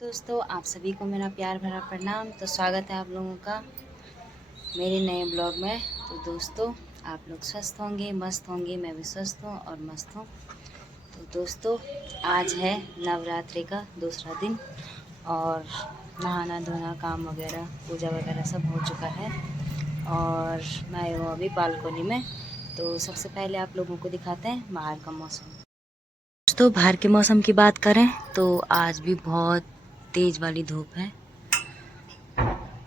दोस्तों, आप सभी को मेरा प्यार भरा प्रणाम। तो स्वागत है आप लोगों का मेरे नए ब्लॉग में। तो दोस्तों, आप लोग स्वस्थ होंगे, मस्त होंगे। मैं भी स्वस्थ हूँ और मस्त हूँ। तो दोस्तों, आज है नवरात्रि का दूसरा दिन और नहाना धोना काम वगैरह पूजा वगैरह सब हो चुका है और मैं हूँ अभी बालकोनी में। तो सबसे पहले आप लोगों को दिखाते हैं बाहर का मौसम। दोस्तों, बाहर के मौसम की बात करें तो आज भी बहुत तेज वाली धूप है,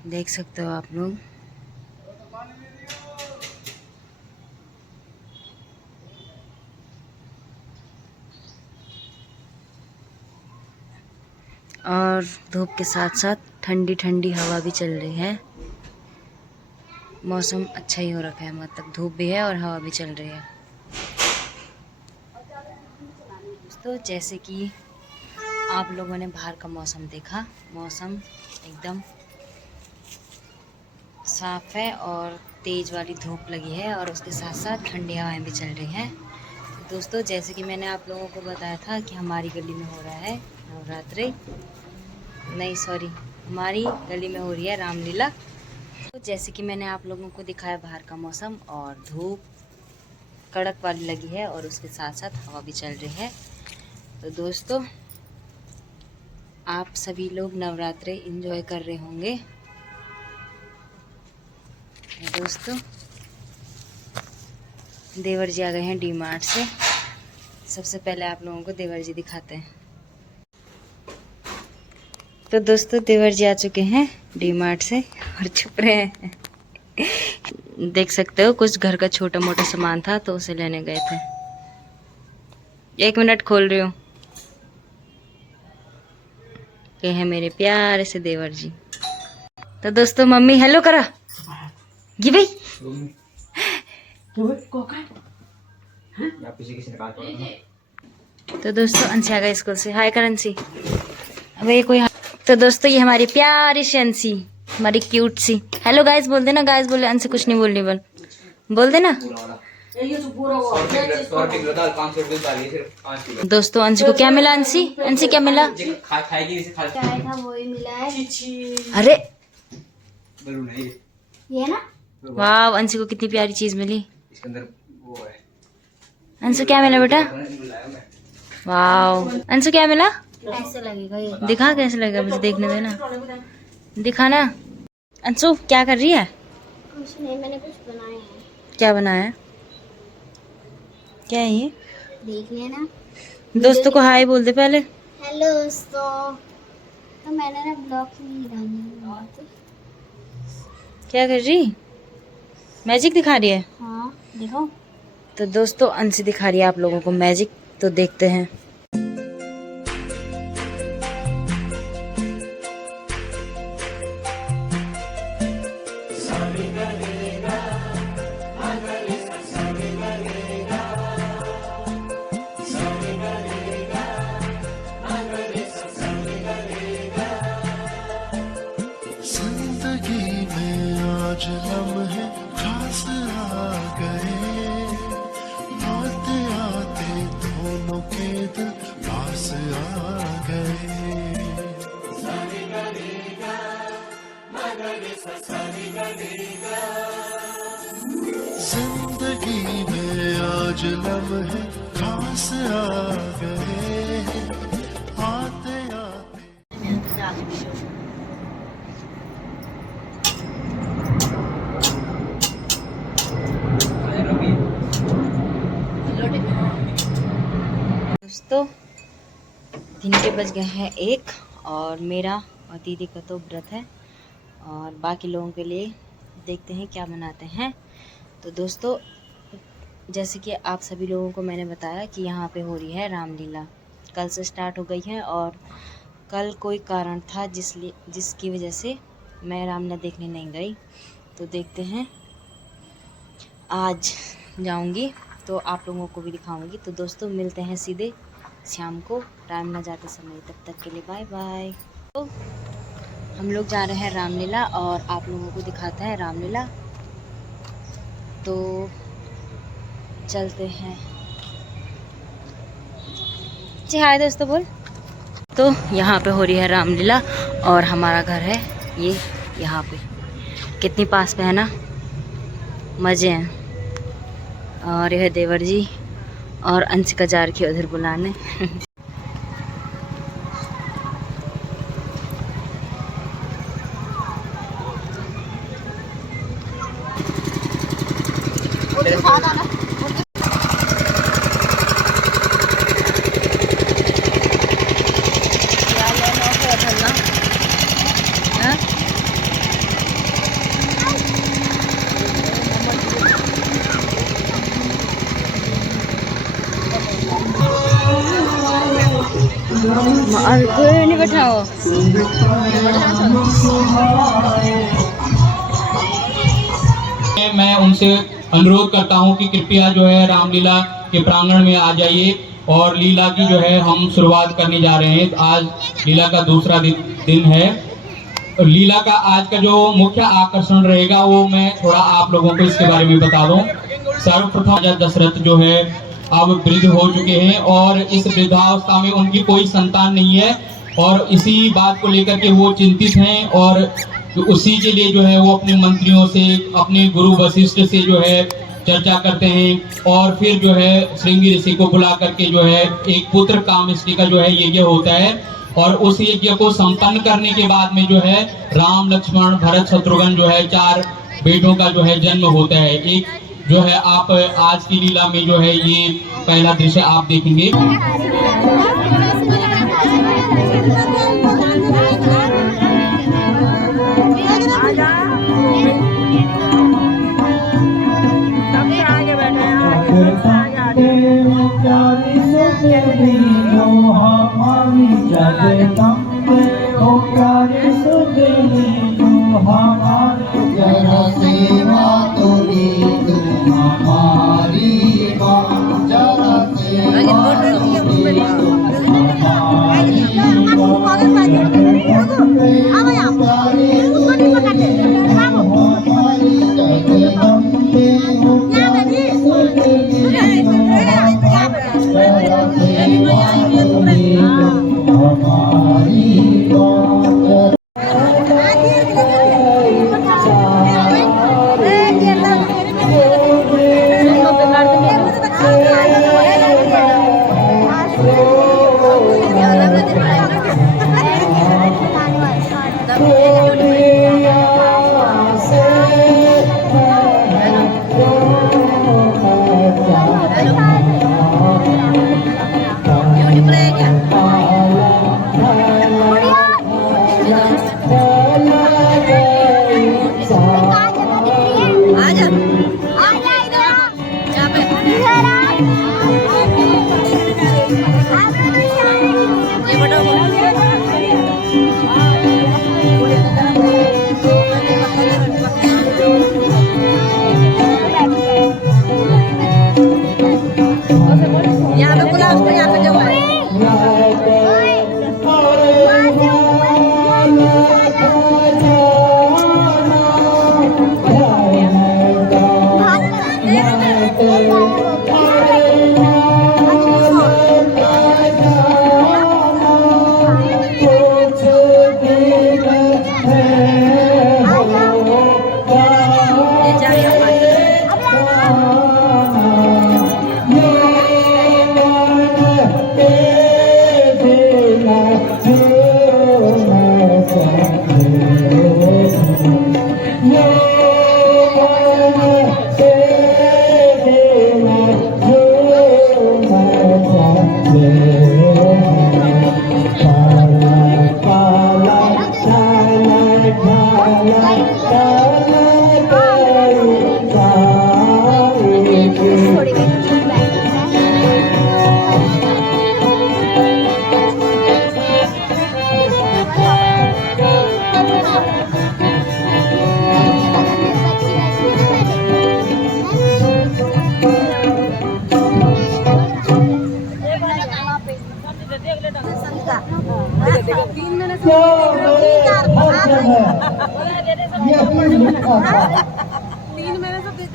देख सकते हो आप लोग। और धूप के साथ साथ ठंडी ठंडी हवा भी चल रही है। मौसम अच्छा ही हो रखा है, मतलब धूप भी है और हवा भी चल रही है। दोस्तों, जैसे कि आप लोगों ने बाहर का मौसम देखा, मौसम एकदम साफ है और तेज वाली धूप लगी है और उसके साथ साथ ठंडी हवाएं भी चल रही हैं। तो दोस्तों, जैसे कि मैंने आप लोगों को बताया था कि हमारी गली में हो रहा है नवरात्रि, नहीं सॉरी, हमारी गली में हो रही है रामलीला। तो जैसे कि मैंने आप लोगों को दिखाया बाहर का मौसम, और धूप कड़क वाली लगी है और उसके साथ साथ हवा भी चल रही है। तो दोस्तों, आप सभी लोग नवरात्रि एंजॉय कर रहे होंगे। दोस्तों, देवर जी आ गए हैं डी-मार्ट से। सबसे पहले आप लोगों को देवर जी दिखाते हैं। तो दोस्तों, देवर जी आ चुके हैं डी-मार्ट से और छुप रहे हैं। देख सकते हो, कुछ घर का छोटा मोटा सामान था तो उसे लेने गए थे। 1 मिनट, खोल रही हूँ। ये है मेरे प्यारे से देवर जी। तो दोस्तों, मम्मी हेलो करा जी भाई। तो दोस्तों, अंशी आ गई स्कूल से। हाय कर अंशी। अब ये कोई। तो दोस्तों, ये हमारी प्यारी सी अंशी, हमारी क्यूट सी। हेलो गाइस बोल देना। गाइस बोले, अंशी कुछ नहीं बोलनी, बोल देना। दोस्तों, अंशी को क्या मिला? अंशी, अंशी क्या मिला? अरे ये ना, वाह, अंशी को कितनी प्यारी चीज मिली। अंशु क्या मिला बेटा? वाह, अंशु क्या मिला? ऐसे लगेगा ये। दिखा कैसे लगेगा, मुझे देखने देना, दिखा ना। अंशु क्या कर रही है? कुछ नहीं, मैंने कुछ बनाया है। क्या बनाया है? क्या है ये? देख लेना। दोस्तों को हाय बोल दे पहले। हेलो दोस्तों। तो मैंने ना ब्लॉग नहीं डाली। क्या कर रही? मैजिक दिखा रही है? हाँ, देखो। तो दोस्तों, अंशी दिखा रही है आप लोगों को मैजिक, तो देखते हैं। आज लम्हे खास आ गए, आते आते दोनों के दिल पास आ गए। जिंदगी में आज लम्हे खास आ गए, आते आते। दोस्तों, दिन के बज गए हैं 1 और मेरा और दीदी का तो व्रत है और बाकी लोगों के लिए देखते हैं क्या बनाते हैं। तो दोस्तों, जैसे कि आप सभी लोगों को मैंने बताया कि यहाँ पे हो रही है रामलीला, कल से स्टार्ट हो गई है और कल कोई कारण था जिसकी वजह से मैं रामलीला देखने नहीं गई। तो देखते हैं, आज जाऊंगी तो आप लोगों को भी दिखाऊंगी। तो दोस्तों, मिलते हैं सीधे शाम को रामलीला जाते समय। तब तक के लिए बाय बाय। तो हम लोग जा रहे हैं रामलीला और आप लोगों को दिखाते हैं रामलीला, तो चलते हैं। जी हाय दोस्तों बोल। दोस्तों यहाँ पे हो रही है रामलीला और हमारा घर है ये यहाँ पे। कितनी पास में है ना, मज़े हैं। और यह देवर जी और अंशिका जा रखी है उधर बुलाने। कोई नहीं बैठाओ। मैं उनसे अनुरोध करता हूं कि कृपया जो है रामलीला के प्रांगण में आ जाइए और लीला की जो है हम शुरुआत करने जा रहे हैं। आज लीला का दूसरा दिन है। लीला का आज का जो मुख्य आकर्षण रहेगा वो मैं थोड़ा आप लोगों को इसके बारे में बता दूं। सर्वप्रथम राजा दशरथ जो है अब वृद्ध हो चुके हैं और इस वृद्धावस्था में उनकी कोई संतान नहीं है और इसी बात को लेकर के वो चिंतित हैं और उसी के लिए जो है वो अपने मंत्रियों से, अपने गुरु वशिष्ठ से जो है चर्चा करते हैं और फिर जो है श्रृंगी ऋषि को बुला करके जो है एक पुत्र कामेष्टि का जो है यज्ञ होता है और उस यज्ञ को संपन्न करने के बाद में जो है राम, लक्ष्मण, भरत, शत्रुघ्न जो है 4 बेटों का जो है जन्म होता है। एक जो है आप आज की लीला में जो है ये पहला दृश्य आप देखेंगे।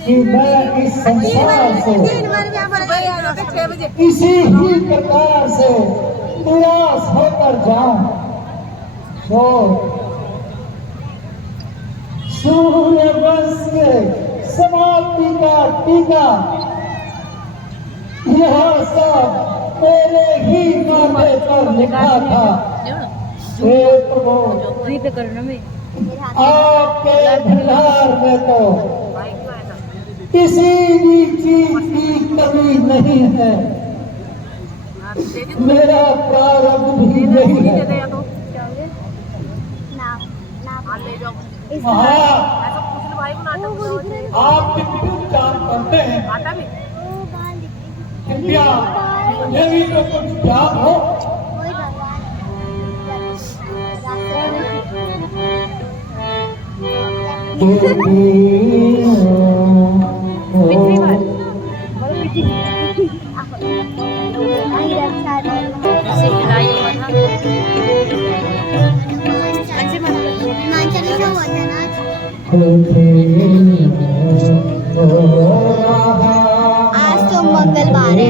कि मैं इस संसार से इसी ही प्रकार से उदास होकर जाऊं तो सूर्य वंश के समाप्ति का टीका यह सब मेरे ही माथे पर लिखा था। हे प्रभु, आपके भंडार में तो किसी भी चीज की कमी नहीं है। मेरा प्रारब्ध भी यही है। आप कितनी जान करते हैं, कृपया मुझे भी तो कुछ ज्ञान हो। आज तो मंगलवार है।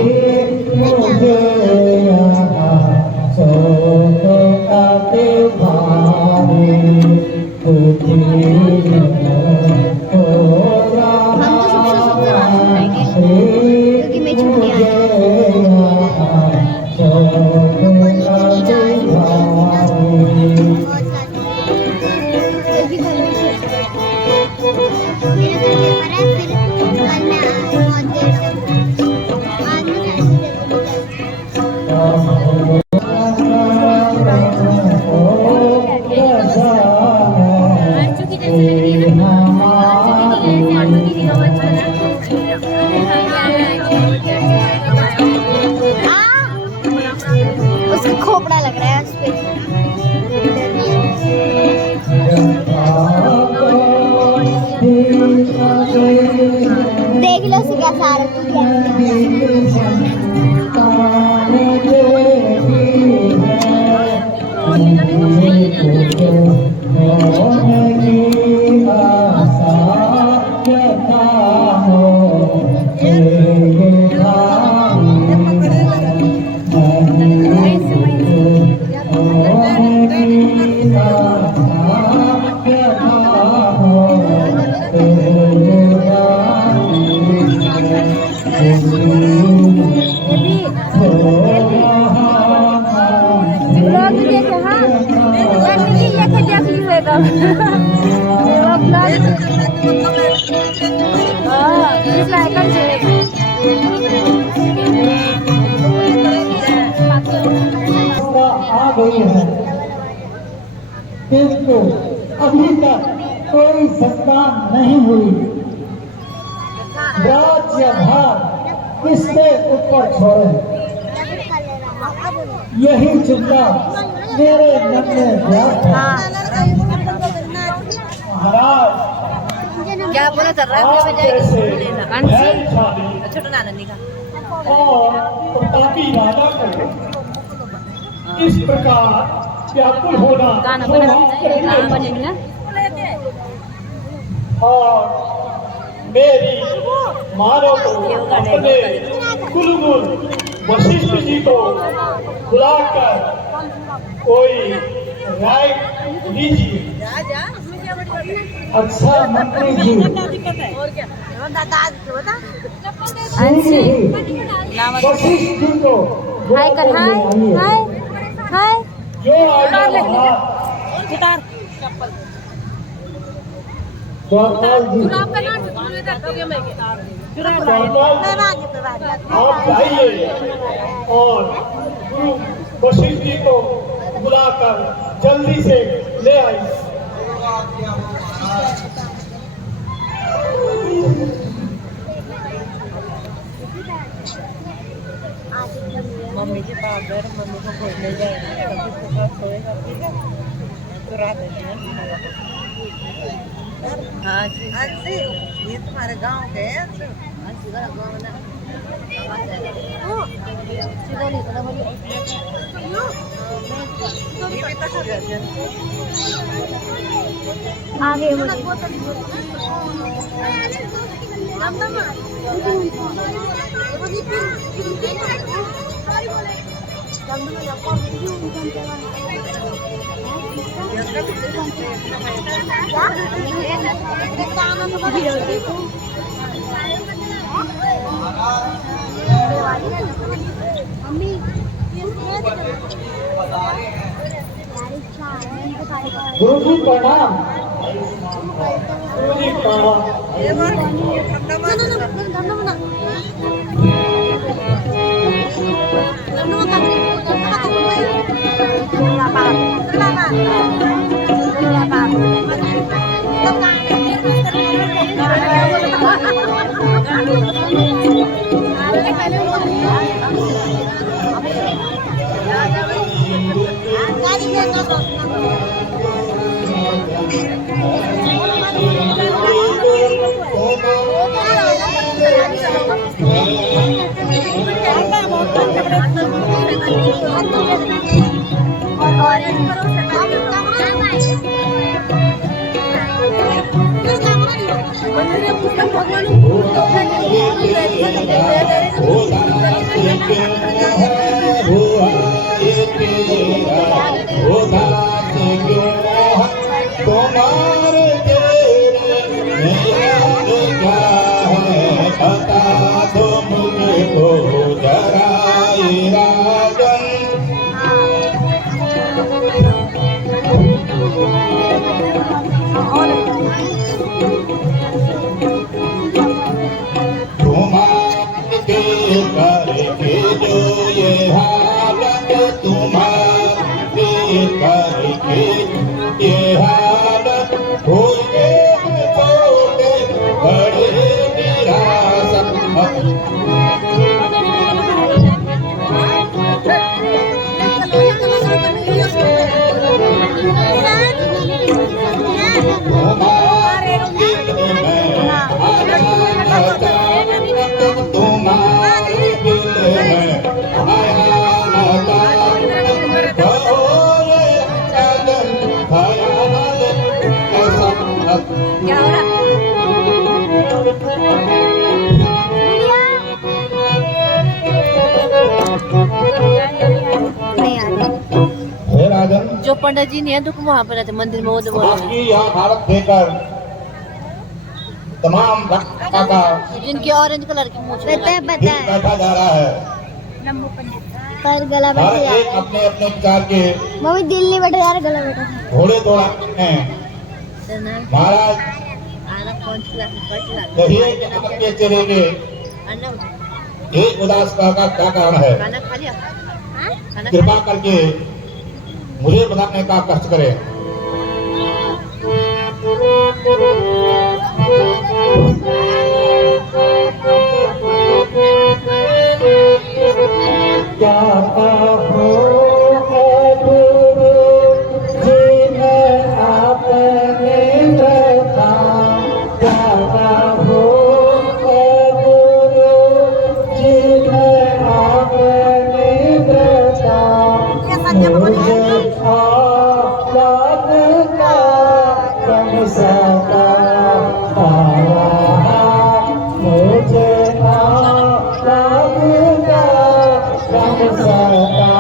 हम तो सुबह सुबह आ जाएंगे क्योंकि मैं छुट्टियां उसका खोपड़ा लग रहा है उस पे। देख लो उसका कैसा आ रहा आ गई है, किंतु अभी तक कोई संतान नहीं हुई। राज्य भार किसके ऊपर छोड़े, यही चिंता मेरे मन में व्याप्त है। महाराज, क्या बोला था आप जैसे छोटा नाना निका और प्रतापी राजा को इस प्रकार व्याकुल होना गाना बनेगा और मेरी मानो को अपने कुलगुरु वशिष्ठ जी को बुलाकर कोई राय लीजिए। अच्छा मंत्री जी, वशिष्ठ जी को हाय कर हाय हाय हाय जो आज्ञा गोपाल जी, आप जाइए और गुरु वशिष्ठ जी को बुलाकर जल्दी से ले आइए। मम्मी के पास बैठ, मम्मी को खोजने जाएंगे, तब उसके पास सोएगा, ठीक है? तो रात हाँ जी, ये तुम्हारे गांव के हैं? आगे गुरु जी प्रणाम। गुरु जी प्रणाम। जो पंडित जी ने दुख वहाँ पर रहते मंदिर में वो आपकी यहाँ भारत देकर तमाम भक्तों का जिनके ऑरेंज कलर की मूंछ दिल बैठा जा रहा है। पर गला हर बैठ एक अपने अपने विचार के मम्मी दिल्ली बैठे जा रहा गला बैठा घोड़े दौड़ा हैं। महाराज कहिए कि आपके चेहरे के एक उदास का क्या कारण है? खाना खा लिया? कृपा करके मुझे बताने का कष्ट करें। क्या कहो आपने रखा, क्या कहो आपने रखा, मुझे औलाद का कम सका पाया, मुझे औलाद का कम सका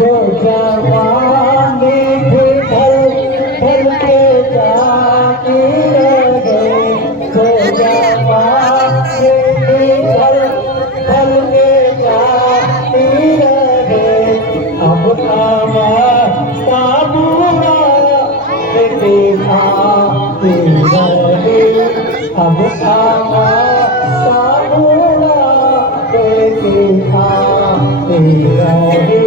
जो जवानी भी ढल के जाती रहे, जो जवानी भी ढल के जाती रहे, अब अवस्था बुरा दिखाती रहे, अब अवस्था बुरा दिखाती रहे।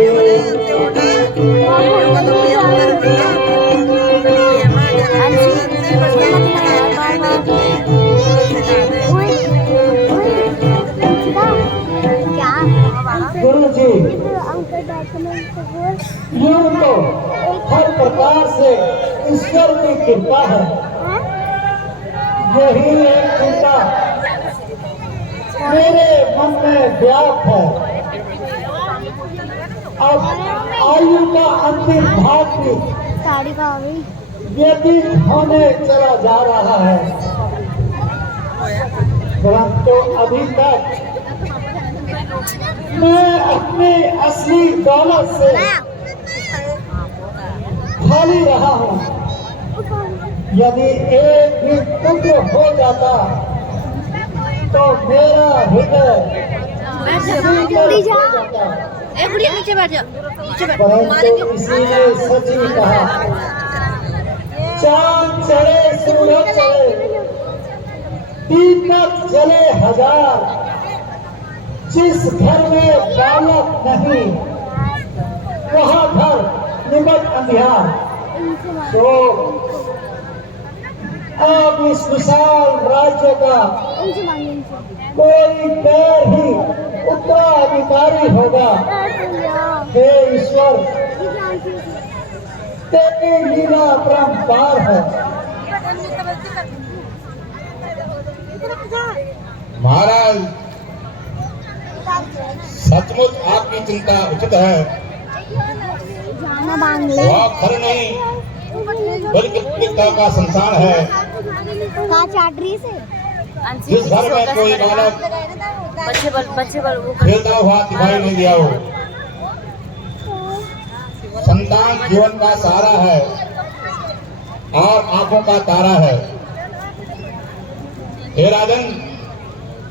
गुरु जी यूं तो हर प्रकार से ईश्वर की कृपा है, यही एक चिंता मेरे मन में व्याप्त है। अब आयु का अंतिम भाग भी साड़ी का भी व्यतीत होने चला जा रहा है, परंतु अभी तक मैं अपनी असली दौलत से खाली रहा हूँ। यदि एक भी पुत्र हो जाता तो मेरा हृदय शीतल हो जाता, परंतु इसीने सच ही कहा, चांद चढ़े सूरज चढ़े दीपक जले हजार, जिस घर में बालक नहीं वहाँ घर निमट अंधियार। तो अब इस विशाल राज्य का कोई पैर ही उत्तराधिकारी होगा। हे ईश्वर, तेरी लीला अपरंपार है। महाराज, सचमुच आपकी चिंता उचित है। वह घर नहीं बल्कि पिता का संसार है। जिस घर में कोई बालक खेलता हुआ दिखाई नहीं दिया हो, संतान जीवन का सहारा है और आंखों का तारा है। हे राजन,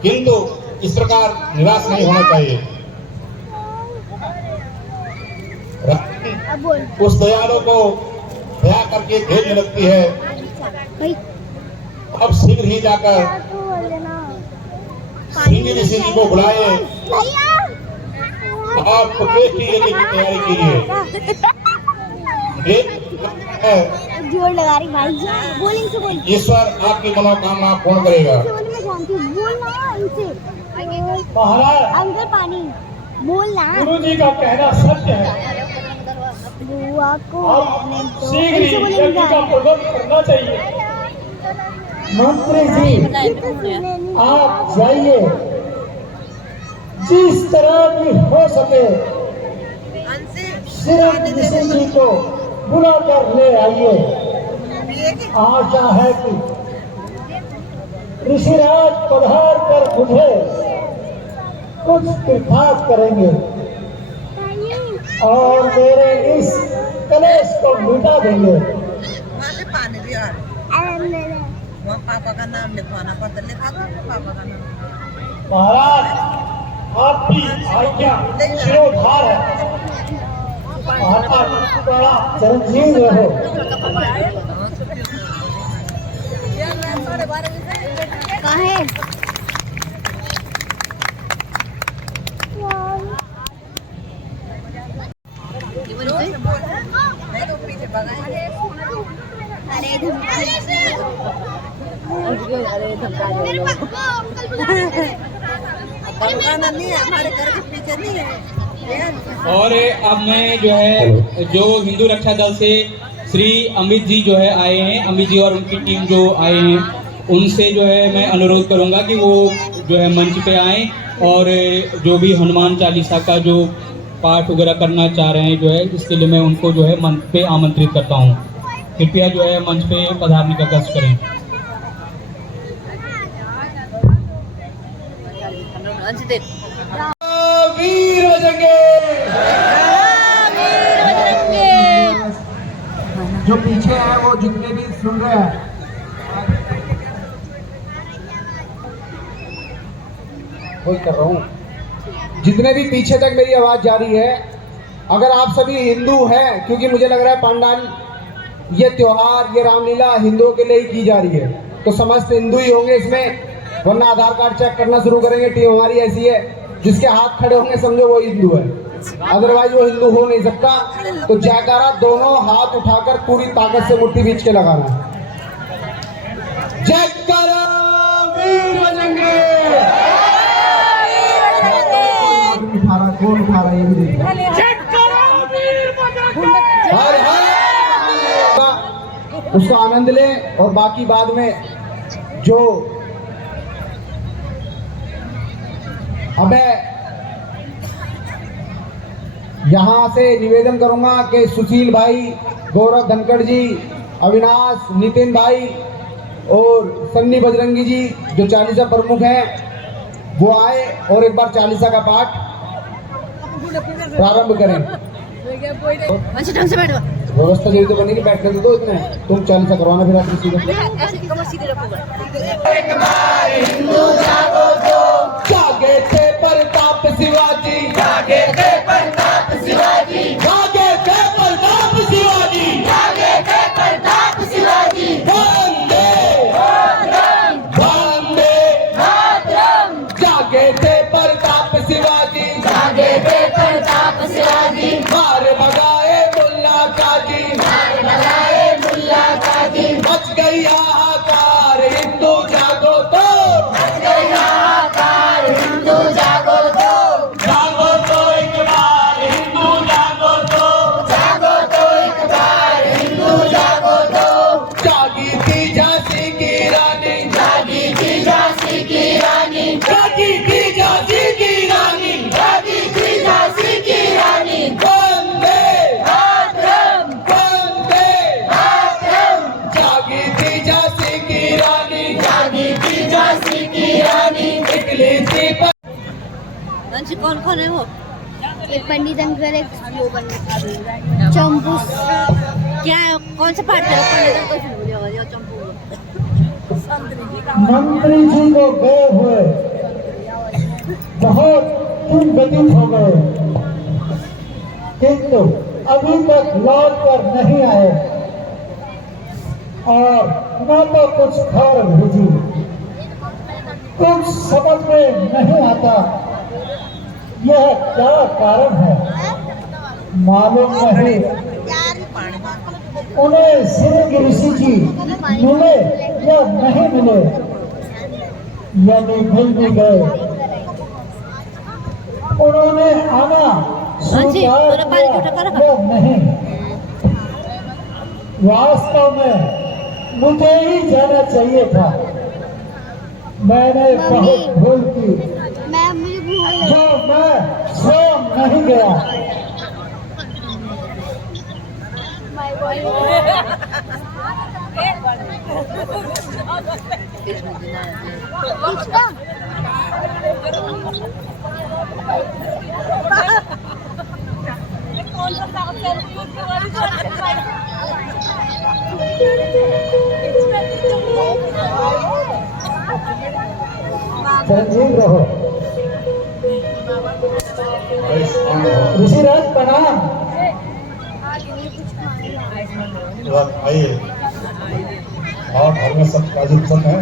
किंतु इस प्रकार निराश नहीं होना चाहिए। उस दयालु को दया करके भेजने लगती है। अब शीघ्र ही जाकर सिंह ऋषि जी को बुलाए और प्रवेश की यज्ञ की तैयारी कीजिए। जोर लगा रही भाई, बोलिंग से बोल। ईश्वर आपकी मनोकामना पूर्ण करेगा। महाराज, अंकल पानी बोलना। गुरु जी का कहना सत्य है। बुआ को अब शीघ्र ही यज्ञ का प्रबंध करना चाहिए। मंत्री जी, आप जाइए, जिस तरह भी हो सके सिर्फ ऋषि जी को बुला कर ले आइए। आशा है कि ऋषिराज पधार कर मुझे कुछ कृपात करेंगे और मेरे इस कलेश को मिटा देंगे। पापा का नाम लिखवाना पड़ता, लिखा था पापा का नाम। महाराज, आपकी आज्ञा शिरोधार है। महाराज बड़ा चिरंजीव रहो। काहे? अरे धमकाना नहीं है, हमारे घर के पीछे नहीं है। और अब मैं जो है जो हिंदू रक्षा दल से श्री अमित जी जो है आए हैं, अमित जी और उनकी टीम जो आए हैं, उनसे जो है मैं अनुरोध करूंगा कि वो जो है मंच पे आएं और जो भी हनुमान चालीसा का जो पाठ वगैरह करना चाह रहे हैं जो है, इसके लिए मैं उनको जो है मंच पे आमंत्रित करता हूँ। कृपया जो है मंच पे पधारने का कष्ट करें। वीर बजरंगे। जो पीछे है वो जितने भी सुन रहे हैं, वही कर रहा हूँ, जितने भी पीछे तक मेरी आवाज जा रही है, अगर आप सभी हिंदू हैं, क्योंकि मुझे लग रहा है पंडाल ये त्योहार ये रामलीला हिंदुओं के लिए ही की जा रही है, तो समस्त हिंदू ही होंगे इसमें, वरना आधार कार्ड चेक करना शुरू करेंगे। टीम हमारी ऐसी है, जिसके हाथ खड़े होंगे समझो वो हिंदू है, अदरवाइज वो हिंदू हो नहीं सकता। तो जयकारा दोनों हाथ उठाकर पूरी ताकत से मुट्ठी बीच के लगाना है। जयकारा वीर बजरंगे। कौन उठा रहा है ये भी देखिए। हर हर उसको आनंद लें और बाकी बाद में जो अबे यहाँ से निवेदन करूंगा कि सुशील भाई, गौरव धनखड़ जी, अविनाश, नितिन भाई और सन्नी बजरंगी जी जो चालीसा प्रमुख हैं वो आए और एक बार चालीसा का पाठ प्रारंभ करें। अच्छे ढंग से बैठो। व्यवस्था जो तो बनेगी, बैठने दे दो इसमें, तुम चालीसा करवाना फिर आप सीधे। ऐसे कमर सीधे रखूंगा। हिंदू जागो जो जागे थे प्रताप शिवाजी, जागे थे प्रताप शिवाजी, जागे थे प्रताप शिवाजी, जागे थे प्रताप शिवाजी। वंदे मातरम, वंदे मातरम। जागे थे प्रताप शिवाजी, जागे थे प्रताप शिवाजी। मार भगाए मुल्ला काजी, मार भगाए मुल्ला काजी। मच गई हाहाकार, हिंदू जागो तो, मच गई हाहाकार, हिंदू जागो तो, जागो तो एक बार हिंदू जागो तो, जागो तो एक बार हिंदू जागो तो। जागी थी झांसी की रानी, जागी थी झांसी की रानी, जागी थी झांसी की रानी, जागी थी झांसी की रानी। वंदे मातरम, वंदे मातरम। जागी थी झांसी की रानी, जागी थी झांसी की रानी। निकली थी अंश कौन कौन है वो? एक पंडित अंकल, एक वो चंपू। क्या कौन सा पाठ करो? पंडित अंकल से बोलिए या चंपू? मंत्री जी को गए हुए बहुत दिन व्यतीत हो गए, किंतु अभी तक लौट कर नहीं आए और न तो कुछ खबर भेजी। कुछ समझ में नहीं आता यह क्या कारण है, मालूम नहीं। उन्हें सिंह ऋषि जी मिले या नहीं मिले, यदि मिल भी गए उन्होंने आना स्वीकार किया या नहीं। वास्तव में मुझे ही जाना चाहिए था, मैंने बहुत भूल की मुझे भूल जो मैं स्वयं नहीं गया। चिरंजीव रहो। ऋषिराज प्रणाम। आइए, और घर में सब काजुल सब है।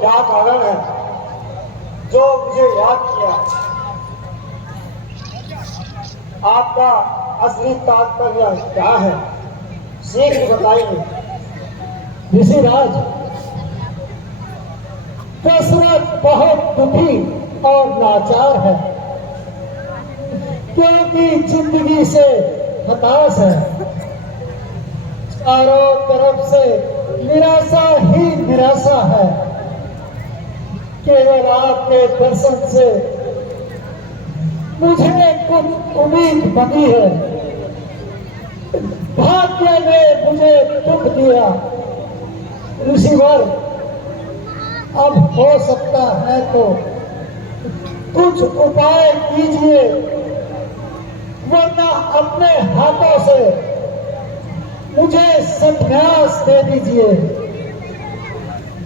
क्या कारण है जो मुझे याद किया? आपका असली तात्पर्य क्या है? सीख बताएंगे। ऋषिराज, दशरथ बहुत दुखी और लाचार है, क्योंकि जिंदगी से हताश है। चारों तरफ से निराशा ही निराशा है। केवल आपके दर्शन से मुझे कुछ उम्मीद बनी है। भाग्य ने मुझे दुख दिया। ऋषिवर, अब हो सकता है तो कुछ उपाय कीजिए, वरना अपने हाथों से मुझे संन्यास दे दीजिए।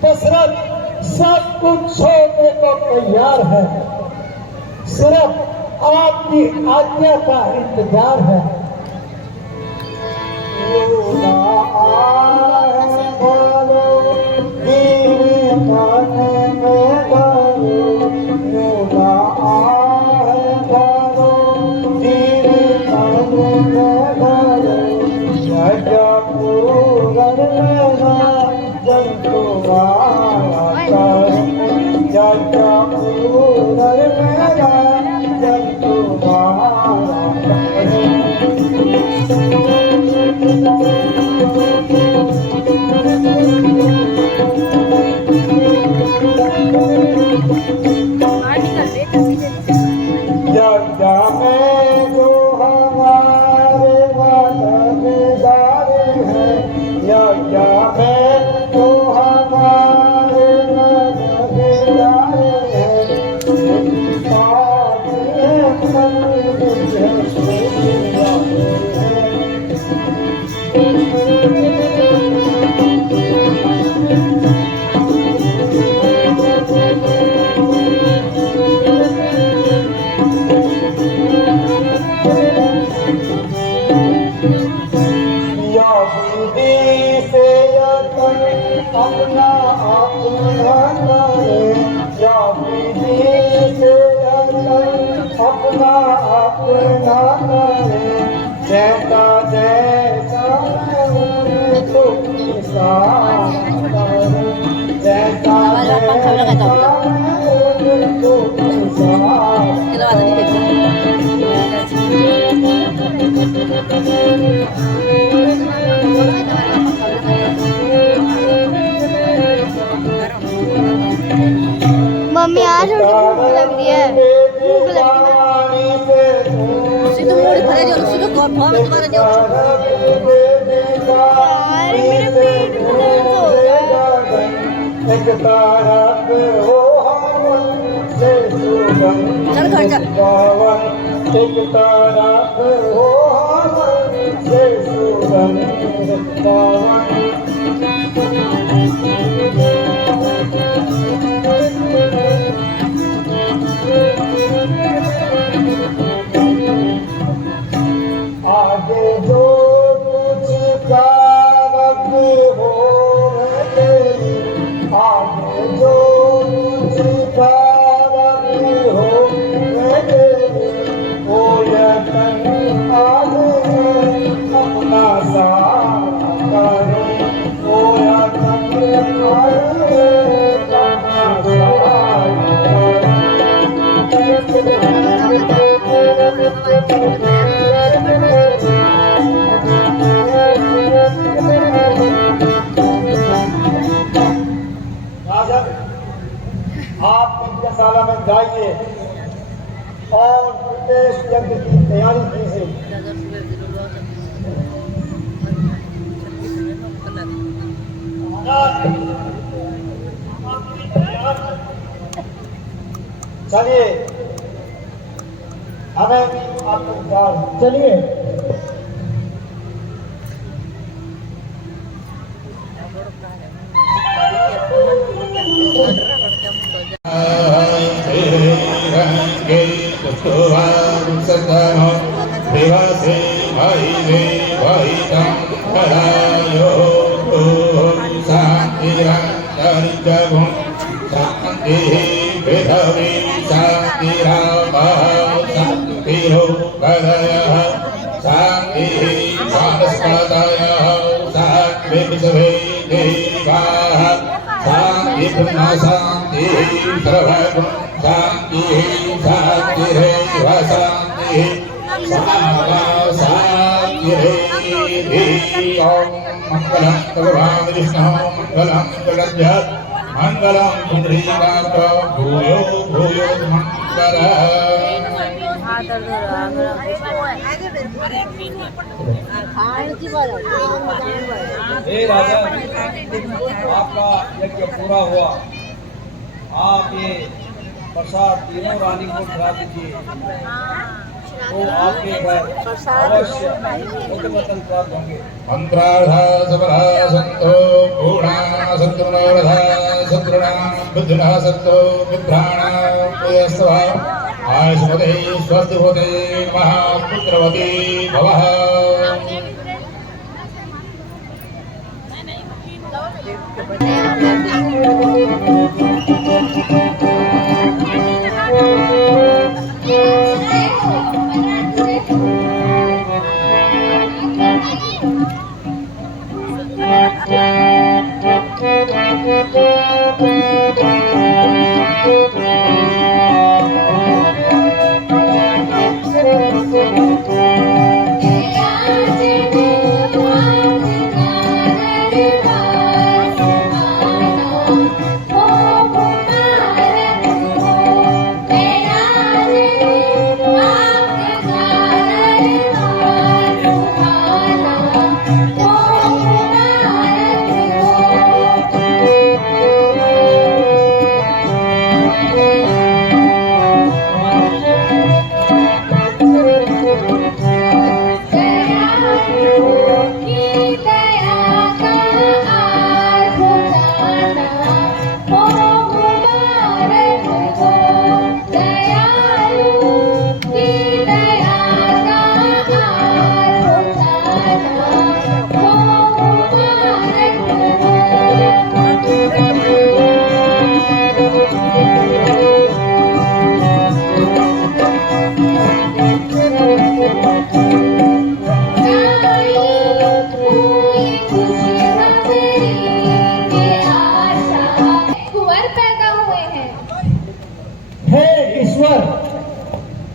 दशरथ सब कुछ छोड़ने को तैयार है, सिर्फ आपकी आज्ञा का इंतजार है। मम्मी आज भूख लग रही है, भूख लग रही है। मेरे पेट में दर्द हो रहा है। चल घर चल। आगे जो कुछ कारक हो तेरी, आगे जो कुछ कारक हो तेरी, वो यतन आज अपना साथ करे, वो यतन आज अपना साथ करे। आप यज्ञशाला में जाइए और विदेश यज्ञ की तैयारी कीजिए। चलिए, हमें भी आपको इंतजार। चलिए। शांति सभे देवाः शान्ति ब्रह्म शान्ति सर्वं शान्ति शान्तिरेव शान्तिः सामा शान्तिरेधि ॐ मङ्गलं भगवान् विष्णुः मङ्गलं जगद्धात् मंगलम पुंडरीकाक्ष भूयो भूयो मंगलः। हे राजा, आपका यज्ञ पूरा हुआ। आप ये प्रसाद तीनों रानी को खिला दीजिए तो आपके घर अवश्य उत्तमतन प्राप्त होंगे। मंत्रार्था सबला संतो पूर्णा संतुर्णोरधा संतुर्णा बुद्धिना संतो मित्राणा प्रियस्वा आयुष्मते स्वस्ति होते नमः पुत्रवती भवः।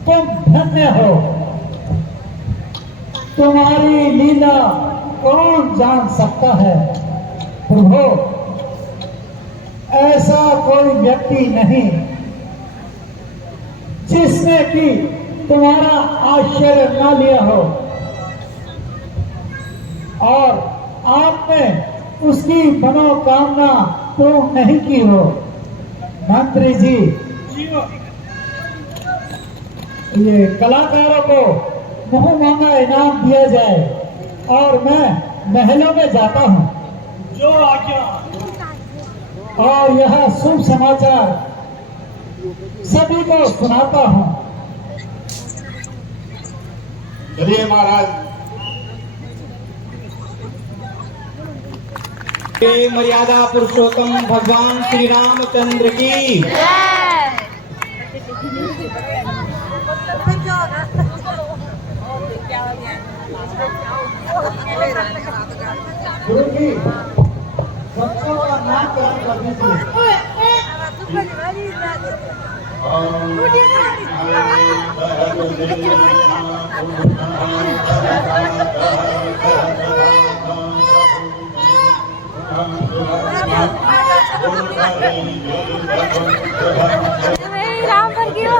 तुम धन्य हो। तुम्हारी लीला कौन जान सकता है प्रभु। ऐसा कोई व्यक्ति नहीं जिसने कि तुम्हारा आश्चर्य न लिया हो और आपने उसकी मनोकामना पूर्ण नहीं की हो। मंत्री जी, ये कलाकारों को मुंह मांगा इनाम दिया जाए और मैं महलों में जाता हूँ जो आज्ञा, और यह शुभ समाचार सभी को सुनाता हूँ। चलिए महाराज। मर्यादा पुरुषोत्तम भगवान श्री रामचंद्र की। गुरु जी, बच्चों का नामकरण कर दीजिए। राम पर क्यों?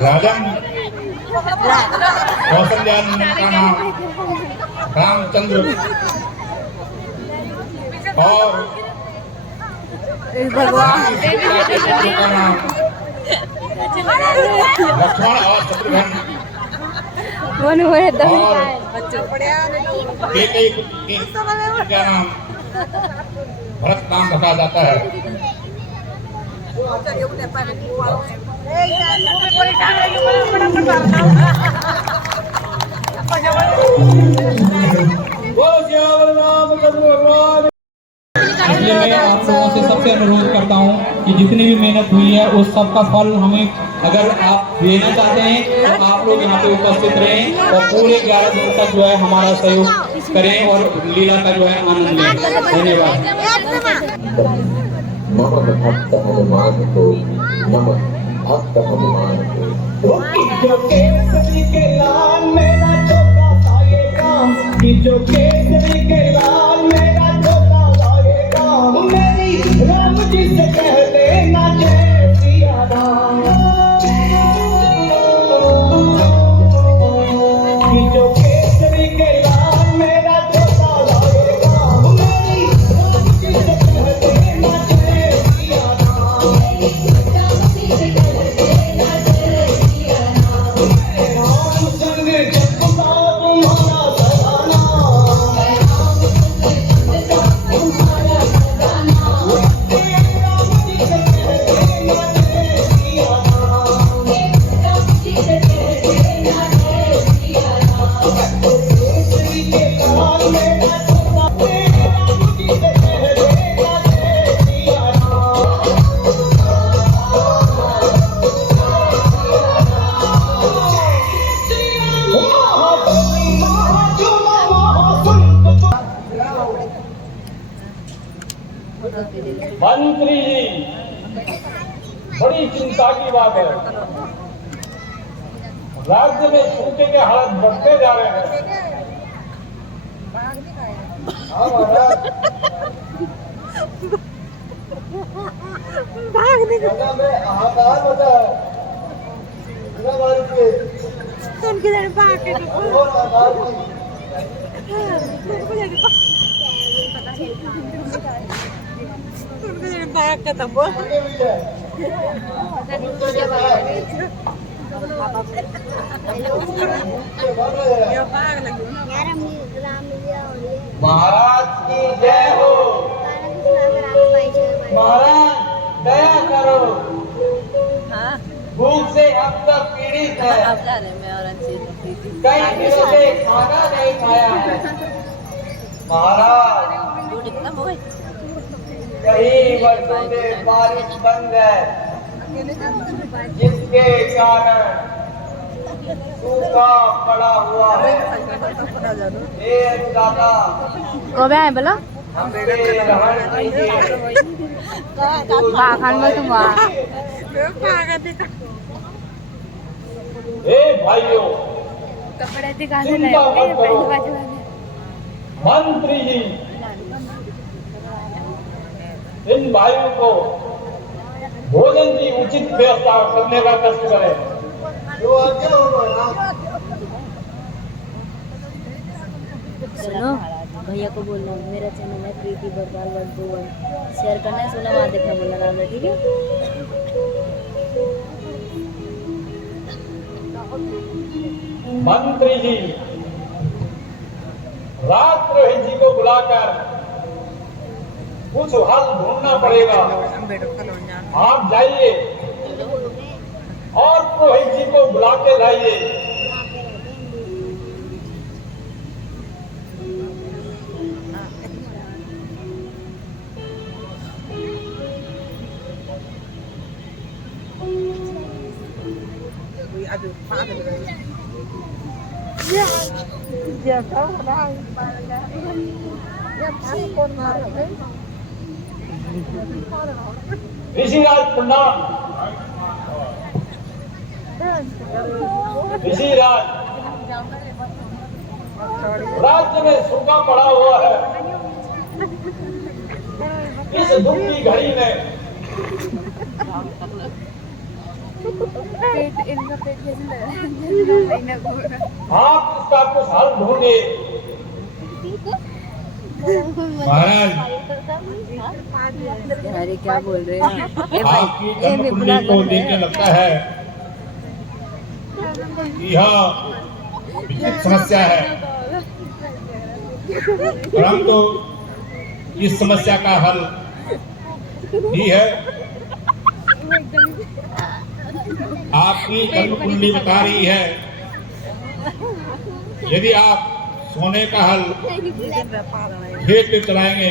राजन कौशल्यान का नाम रामचंद्र और भगवान का नाम लक्ष्मण और शत्रुघ्न और केकई का नाम भरत नाम रखा जाता है। इसलिए मैं आप लोगों से सबसे अनुरोध करता हूँ कि जितनी भी मेहनत हुई है उस सब का फल हमें अगर आप लेना चाहते हैं तो आप लोग यहाँ पे उपस्थित रहें और पूरे 11 दिन तक जो है हमारा सहयोग करें और लीला का जो है आनंद लें। धन्यवाद। नमः भक्त हनुमान को, नमः भक्त हनुमान को। जो केसरी के लाल मेरा छोटा सा ये काम, जो केसरी के लाल मेरा छोटा सा ये काम, मेरी राम जी से कह देना जय सिया राम। जो केसरी के लाल मेरा छोटा सा ये काम, मेरी राम जी से कह देना जय सिया राम। मंत्री जी, बड़ी चिंता की बात है। राज्य में सूखे के हालात बढ़ते जा रहे हैं। हाँ महाराज, भागने का हाहाकार मचा है। बिना बारिश के उनके जन भाग के और हाहाकार की उनके जन भाग के तब बोल आगे भी है। ये भाग लगी महाराज की जय हो। महाराज दया करो, हाँ भूख से हम सब पीड़ित है। अब जा रहे मैं और अच्छी कई दिनों से खाना नहीं खाया है। महाराज दूध इतना हो गई कई वर्षों से बारिश बंद है, जिसके कारण सूखा पड़ा हुआ है। हे दादा, कब आए बोलो हमसे रहम कीजिए। बाखान में तुम हे भाइयों, कपड़े दिखा से चिंता मत करो। बाजू मंत्री जी, इन भाइयों को भोजन की उचित व्यवस्था करने का कष्ट करें। जो आज्ञा हो महाराज। सुनो, भैया को बोलना मेरा चैनल है प्रीति बरदाल 121, शेयर करना है, सुना वहाँ देखना बोलना नाम है, ठीक है। मंत्री जी, राजद्रोही जी को बुलाकर कुछ हल ढूंढना पड़ेगा। आप जाइए और पुरोहित जी को बुला के लाइए। ऋषिराज प्रणाम। ऋषिराज, राज्य में सूखा पड़ा हुआ है। इस दुख की घड़ी में आप इसका कुछ हल ढूंढे। महाराज, अरे क्या बोल रहे हैं? आपकी कर्मकुंडली को देख के लगता है कि यह विचित्र समस्या है, परंतु इस समस्या का हल भी है। आपकी कर्मकुंडली बता रही है, यदि आप सोने का हल खेत में चलाएंगे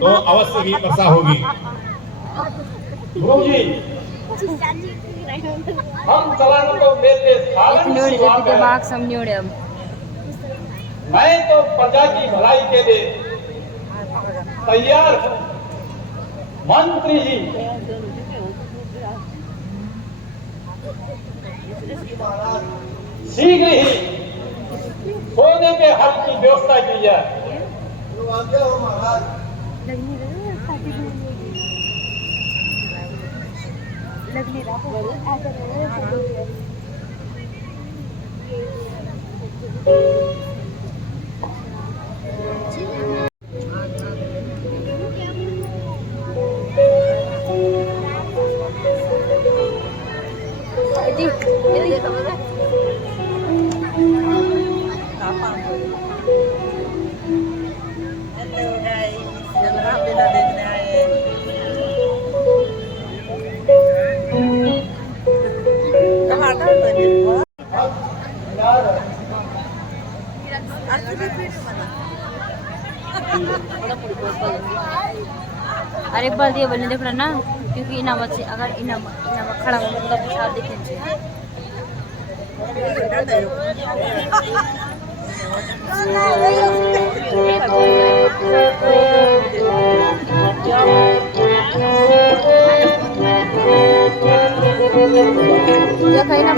तो अवश्य ही वर्षा होगी। गुरु जी, हम चलाने को देते सालन सी बात है। दिमाग समझोड़े अब। मैं तो प्रजा की भलाई के लिए तैयार हूँ। मंत्री जी, शीघ्र ही सोने के हल की व्यवस्था की जाए। अरे एक बार ये बोलने देख रहा ना, क्योंकि इनामत से अगर इनामत खड़ा हो मतलब साथ दिखे कहीं ना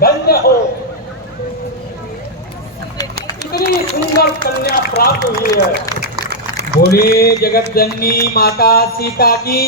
धन्य हो, इतनी सुंदर कन्या प्राप्त हुई है। बोले जगत जननी माता सीता की।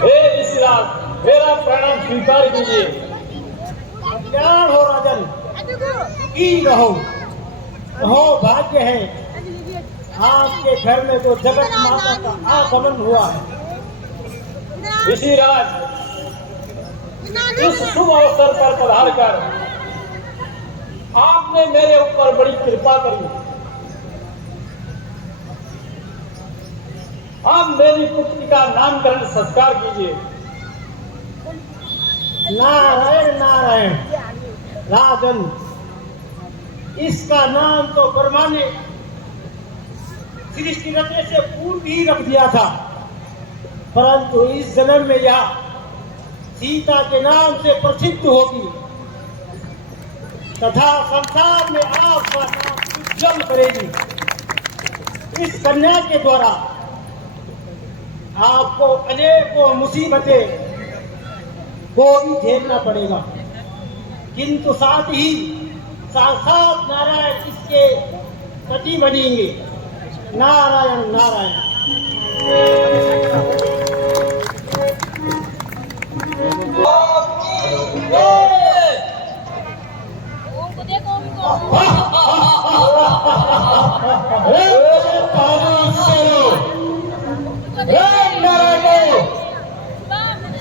हे ऋषिराज, मेरा प्रणाम स्वीकार कीजिए। कल्याण हो राजन, की रहो, रहो, भाग्य है आपके घर में तो जगत माता का आगमन हुआ है। ऋषिराज, इस शुभ अवसर पर पधार कर आपने मेरे ऊपर बड़ी कृपा करी। आप मेरी पुत्री का नामकरण संस्कार कीजिए। नारायण नारायण राजन, इसका नाम तो ब्रह्मा ने सृष्टि रचने से पूर्व ही रख दिया था, परंतु इस जन्म में यह सीता के नाम से प्रसिद्ध होगी तथा संसार में आपका नाम उज्जवल करेगी। इस कन्या के द्वारा आपको अनेकों मुसीबतें को भी झेलना पड़ेगा, किंतु साथ ही साक्षात नारायण इसके पति बनेंगे। नारायण नारायण।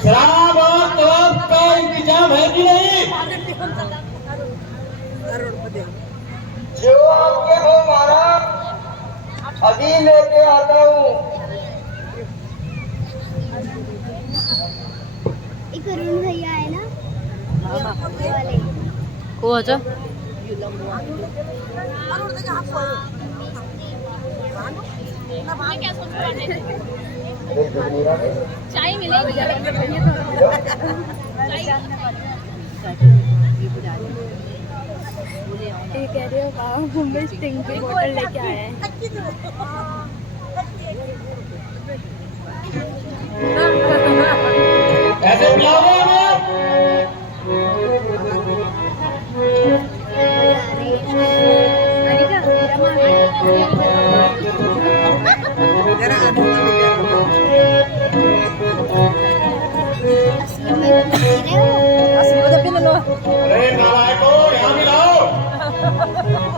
शराब और तलब का इंतजाम है कि नहीं? जो आपके हो महाराज, अभी लेके आता हूँ। एक अरुण भैया है ना वाले को अच्छा चाय मिलेगी। ये कह रहे हो वाह, मुंबई स्टिंग की बोतल लेके आया है। ऐसे पिलाओगे हमें? अरे नालायको, यहाँ मिलाओ,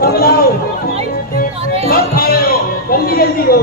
सब लाओ, सब खा रहे हो, जल्दी जल्दी हो।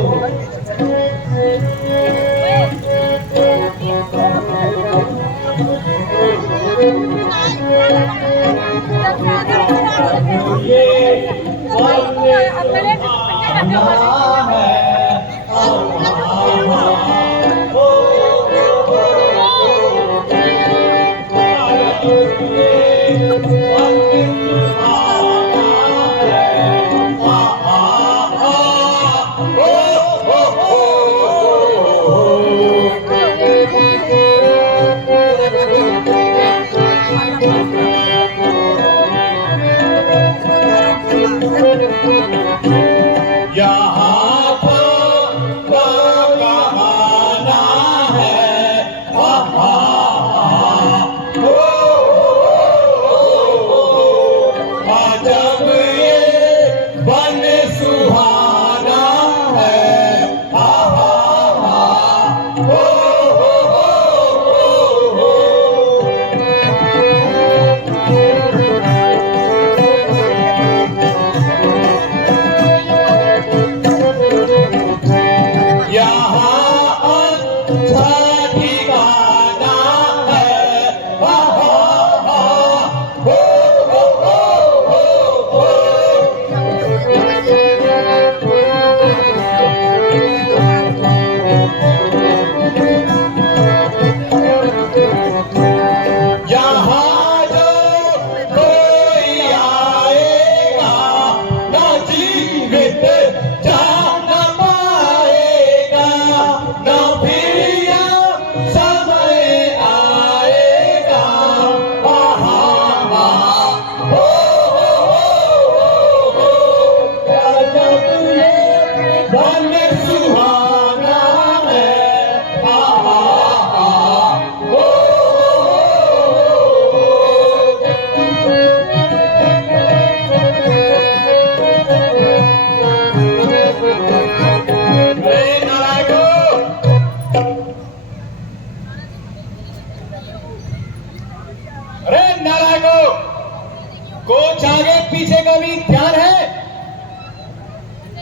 कुछ आगे पीछे का भी ध्यान है?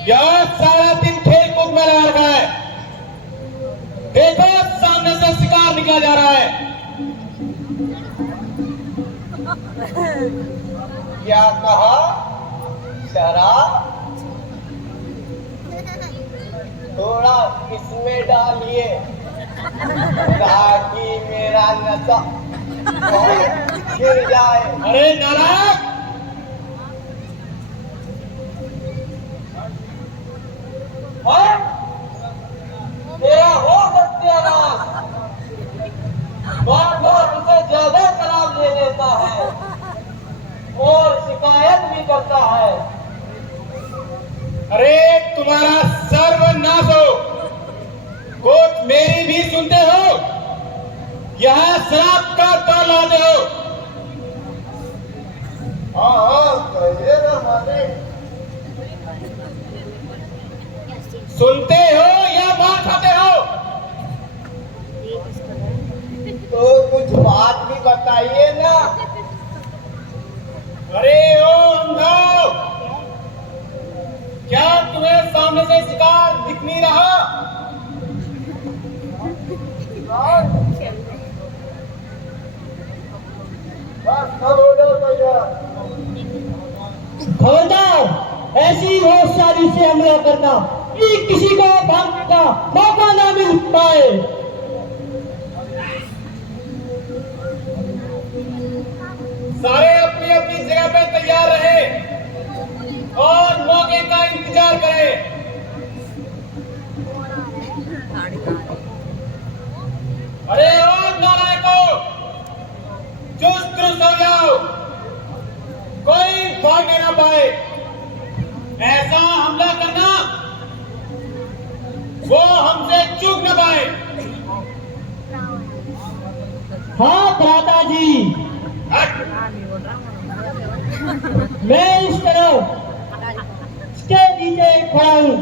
यह सारा दिन खेल कूद में लगा रखा है। देखो सामने से शिकार निकला जा रहा है। क्या कहा? शराब थोड़ा इसमें डालिए ताकि मेरा नशा गिर जाए। अरे नालायक! तेरा हो सत्यानाश। बार बार उसे ज्यादा शराब ले लेता है और शिकायत भी करता है। अरे तुम्हारा सर्वनाश हो। कुछ मेरी भी सुनते हो? यह शराब का दौर लाते हो? हाँ कहिए ना मालिक। सुनते हो या मार खाते हो? तो कुछ बात भी बताइए ना। अरे ओ अंधो, क्या तुम्हें सामने से शिकार दिख नहीं रहा? खबरदार, ऐसी होशियारी से हमला करना कि किसी को भागने का मौका ना मिल पाए। सारे अपनी अपनी जगह पे तैयार रहे और मौके का इंतजार करें। अरे ओ नालायकों, चुस्त दुरुस्त हो जाओ, कोई भागने ना पाए। ऐसा हमला करना वो हमसे चूक न पाए। हाँ भ्राता जी, हट। मैं इस तरह इसके नीचे खड़ा हूँ।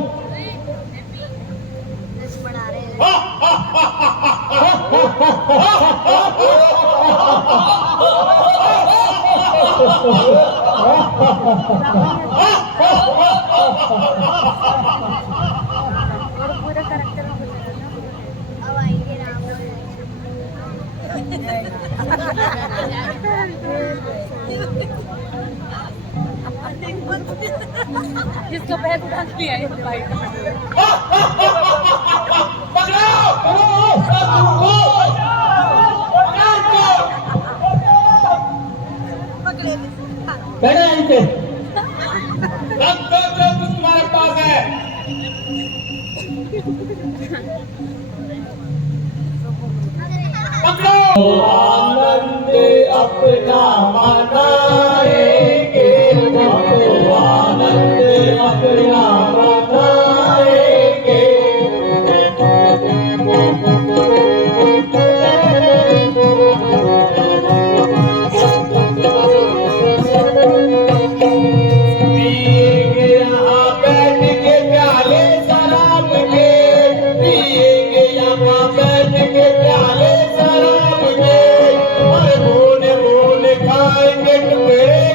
पूरा करेक्टर अब आएंगे राम जिसको पैर उठा लिया है भाई बैठा यहीं पे। तुम्हारे पास है। पकड़ो। आनंद अपना मनाएंगे, आनंद अपना मनाएंगे। पिएंगे यहाँ बैठ के प्याले शराब के, पिएंगे यहाँ बैठ के प्याले शराब के, और बोले बोले खाएंगे टुकड़े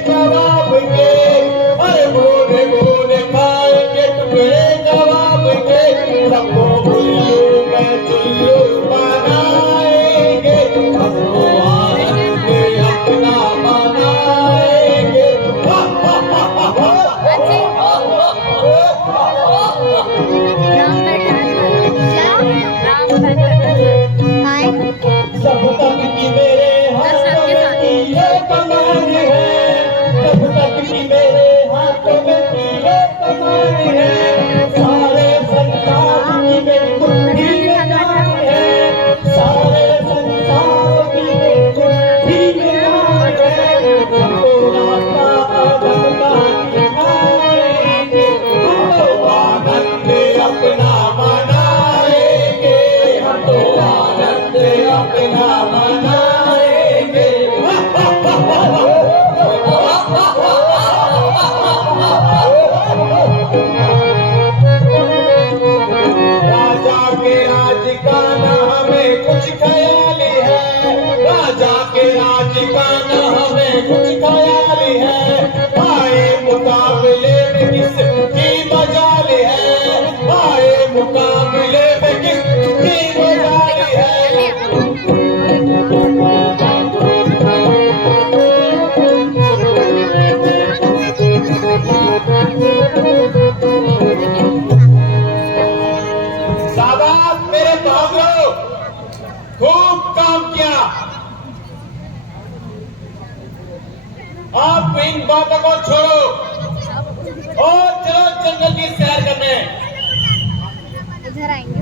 इधर आएंगे।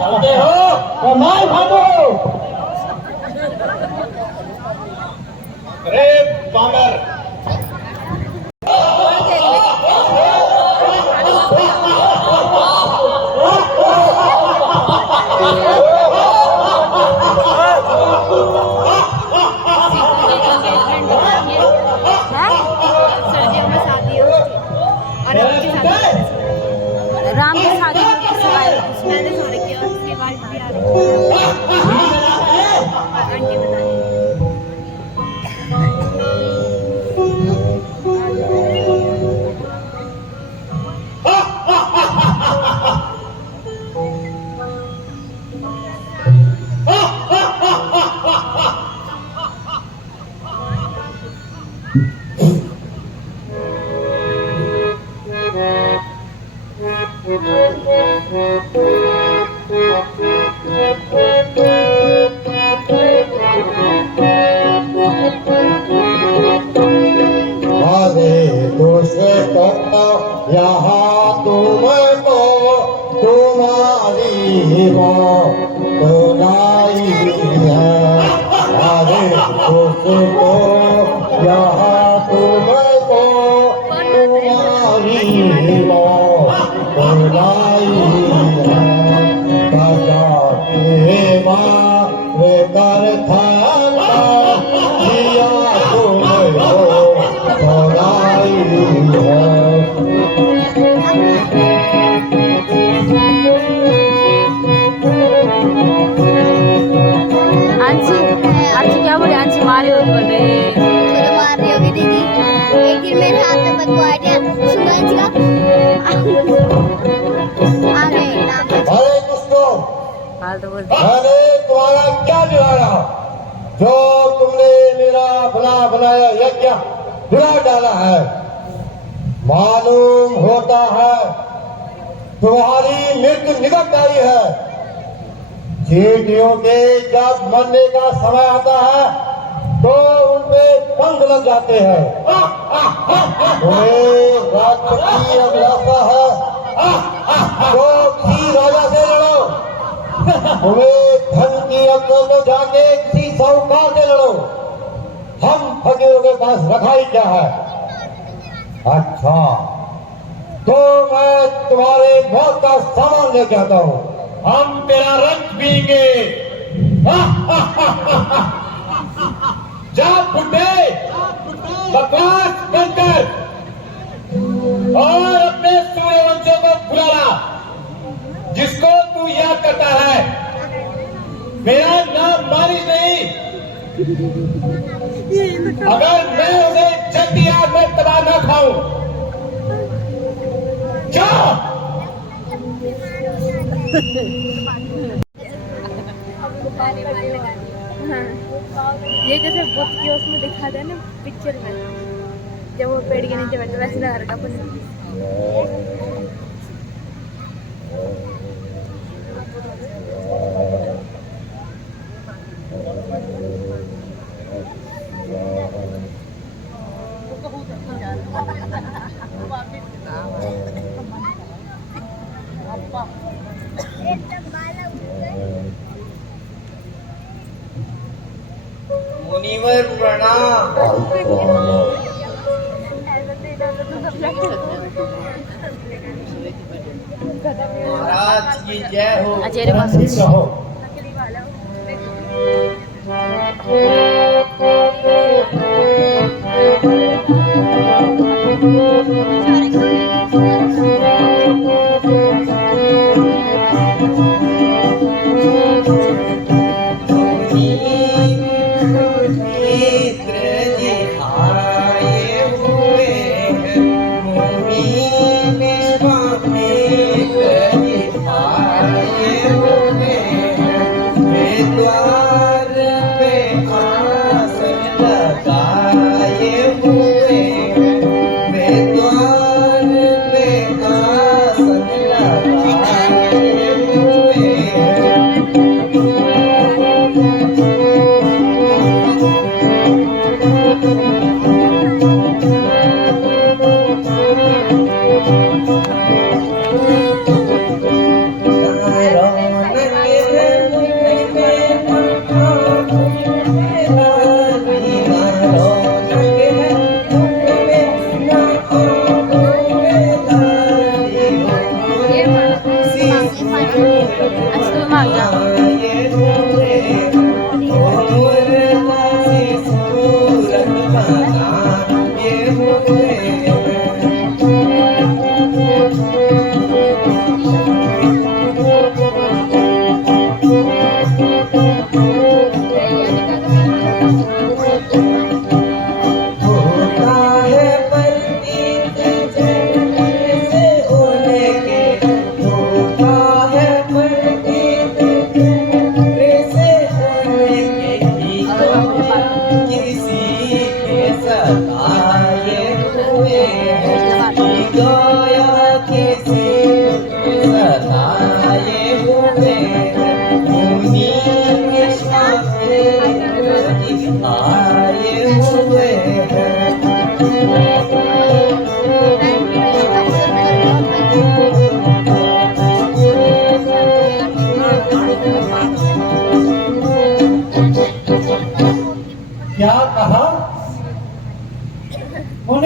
चलते हो कमाल भागो। अरे बाबर सर्दियों में शादी है उसकी और अपनी शादी राम की शादी में किसी वाइफ मैंने सो रखी है उसकी वाइफ भी आ रही है आंटी बता रही है। अरे दोस्तों यहाँ तुमको तुम्हारी तो लाई है। अरे दोस्तों यहाँ तुमको तुम्हारी तो लाई है। बजाते मारे कर थाना दिया तुमको तो लाई है। आंची आंची क्या बोले? आंची मारे हो बोल रहे। मुझे मार रही होगी दीदी। एक दिन मेरे हाथ में बदबू आ गया। सुनो इसका। आ गए नाम। अरे दोस्तों फालतू बोलते। मैंने तुम्हारा क्या बिगाड़ा जो तुमने मेरा बनाया यज्ञ बिगाड़ डाला है। मालूम होता है तुम्हारी मृत्यु निकट आई है। चींटियों के जब मरने का समय आता है तो उनपे पंख लग जाते हैं। तुम्हें राज्य की अभिलाषा है तो किसी राजा से लड़ो। तुम्हें धन की अक्ल में जाके किसी साहूकार से लड़ो। हम फकीरों के पास रखाई क्या है? अच्छा तो मैं तुम्हारे मौत का सामान लेके आता हूँ। हम तेरा रक्त पीएंगे। जा बुड्ढे बकवास बंद कर और अपने सूर्यवंशियों को बुलाना जिसको तू याद करता है। मेरा नाम मारिस नहीं। अगर मैं उसे जल्दी आग में तबाह न खाऊं जा। ये जैसे बुद्ध की उसमें दिखा दे ना पिक्चर में जब वो पेड़ के नीचे बैठे वैसे लगा रखा पसंद। मुनिवर प्रणाम। महाराज की जय हो। अजय पास रहो। द्वार पे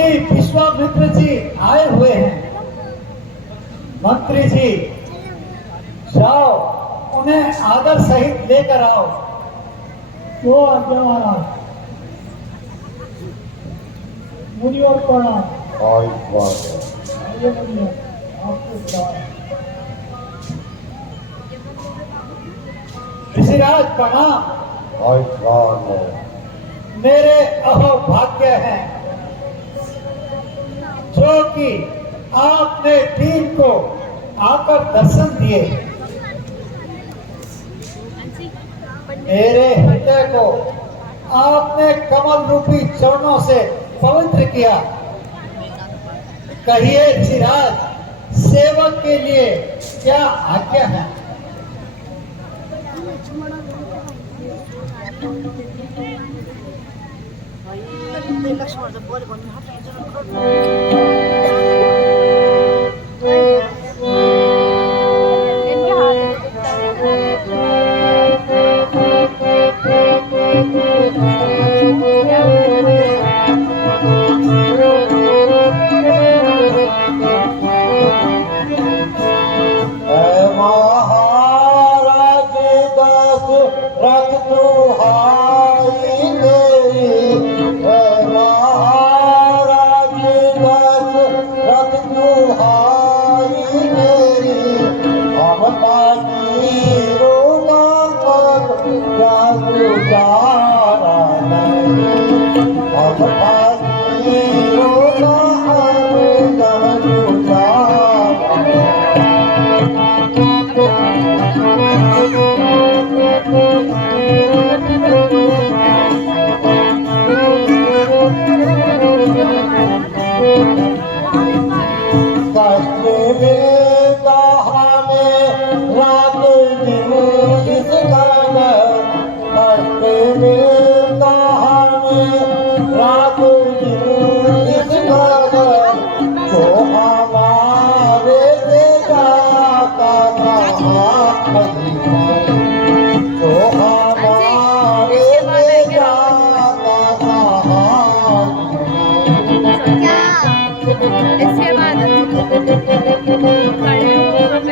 मुनि विश्वामित्र जी आए हुए हैं। मंत्री जी जाओ उन्हें आदर सहित लेकर आओ। वो आज्ञा महाराज। मुनि और प्रणाम। आइए मुनि आपको ऋषिराज प्रणाम। मेरे अहोभाग्य हैं जो कि आपने वीर को आकर दर्शन दिए। मेरे हृदय को आपने कमल रूपी चरणों से पवित्र किया। कहिए ऋषिराज सेवक के लिए क्या आज्ञा है?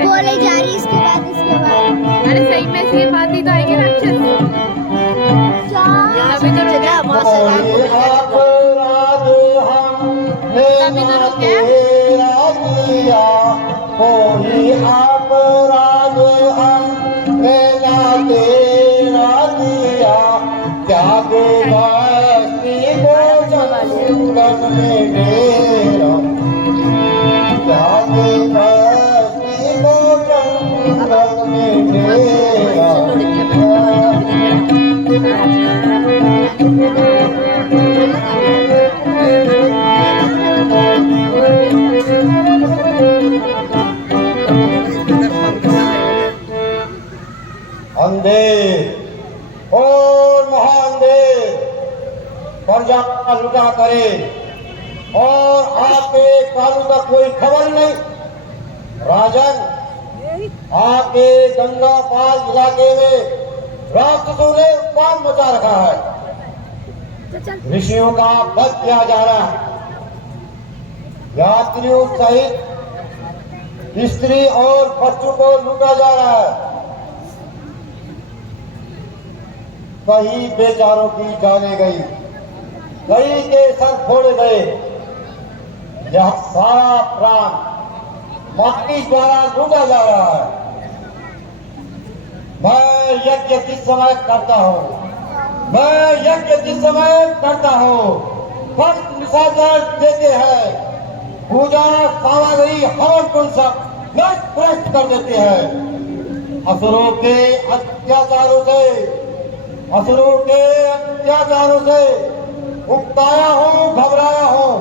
बोले जा रही इसके बाद अरे सही में इसके बाद ही तो आएंगे राक्षस। तभी तो रुक गया। तभी तो रुक गया। अंधेर और महाअंधेर प्रजा का लुटा करे और आपके कानून का कोई खबर नहीं। राजन, आपके गंगा पाल इलाके में राक्षसों ने उपान मचा रखा है। ऋषियों का वध किया जा रहा है। यात्रियों सहित स्त्री और बच्चों को लूटा जा रहा है। कई बेचारों की जाने गई, कई के सर फोड़े गए। यह सारा प्राण माटी द्वारा लूटा जा रहा है। मैं यज्ञ जिस समय करता हूँ, फल निशाचर देते हैं, पूजा सामग्री हवन कुल सब नष्ट भ्रष्ट कर देते हैं। असुरों के अत्याचारों से उकताया हूँ, घबराया हूँ।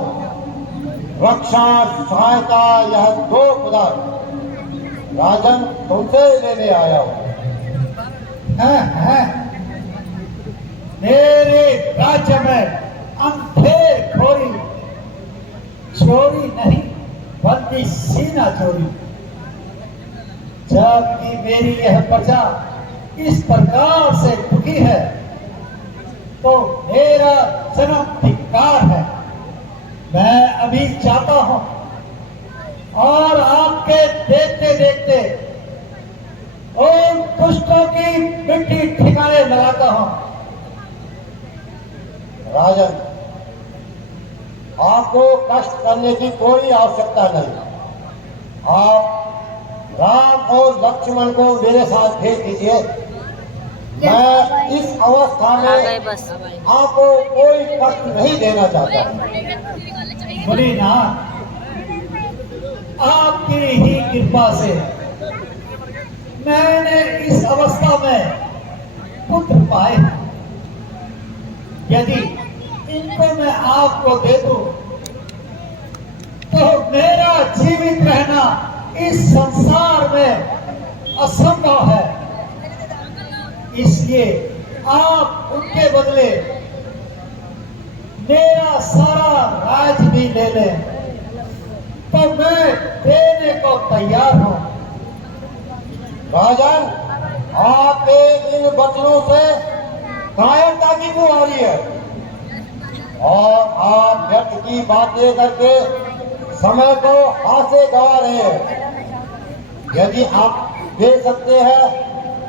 रक्षा सहायता यह दो पदार्थ राजन तुमसे लेने आया हूँ। मेरे राज्य में अंधेर खोरी चोरी नहीं बल्कि सीना चोरी। जबकि मेरी यह प्रजा इस प्रकार से दुखी है तो मेरा जन्म धिक्कार है। मैं अभी जाता हूं और आपके देखते देखते उन दुष्टों की मिट्टी ठिकाने लगाता हूं। राजन, आपको कष्ट करने की कोई आवश्यकता नहीं। आप राम और लक्ष्मण को मेरे साथ भेज दीजिए। मैं इस अवस्था आ गए में बस। आपको कोई कष्ट नहीं देना चाहता। भोलेनाथ, आपकी ही कृपा से मैंने इस अवस्था में पुत्र पाए हैं। यदि इनको मैं आपको दे दूं तो मेरा जीवित रहना इस संसार में असंभव है। इसलिए आप उनके बदले मेरा सारा राज भी ले लें तो मैं देने को तैयार हूं। राजन, आपके इन वचनों से कायरता की क्यों आ रही है और आप व्यर्थ की बातें करके समय को हाथ से गंवा रहे हैं। यदि आप दे सकते हैं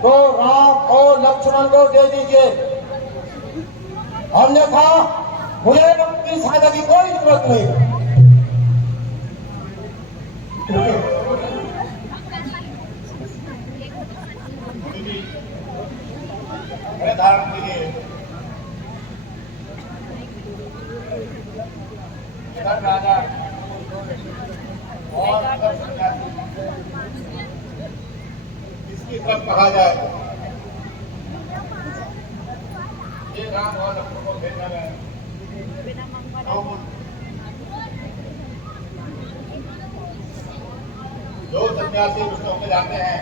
तो राम और लक्ष्मण को दे दीजिए, अन्यथा मुझे अपनी सहायता की कोई जरूरत नहीं। धारण के लिए राजा और इसकी तरफ कहा जाए ये राम और लक्ष्मण को भेजने में जो सन्यासी विष्णु में जाते हैं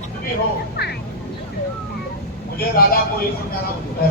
कुछ भी हो, मुझे राजा को ये समझाना उचित है।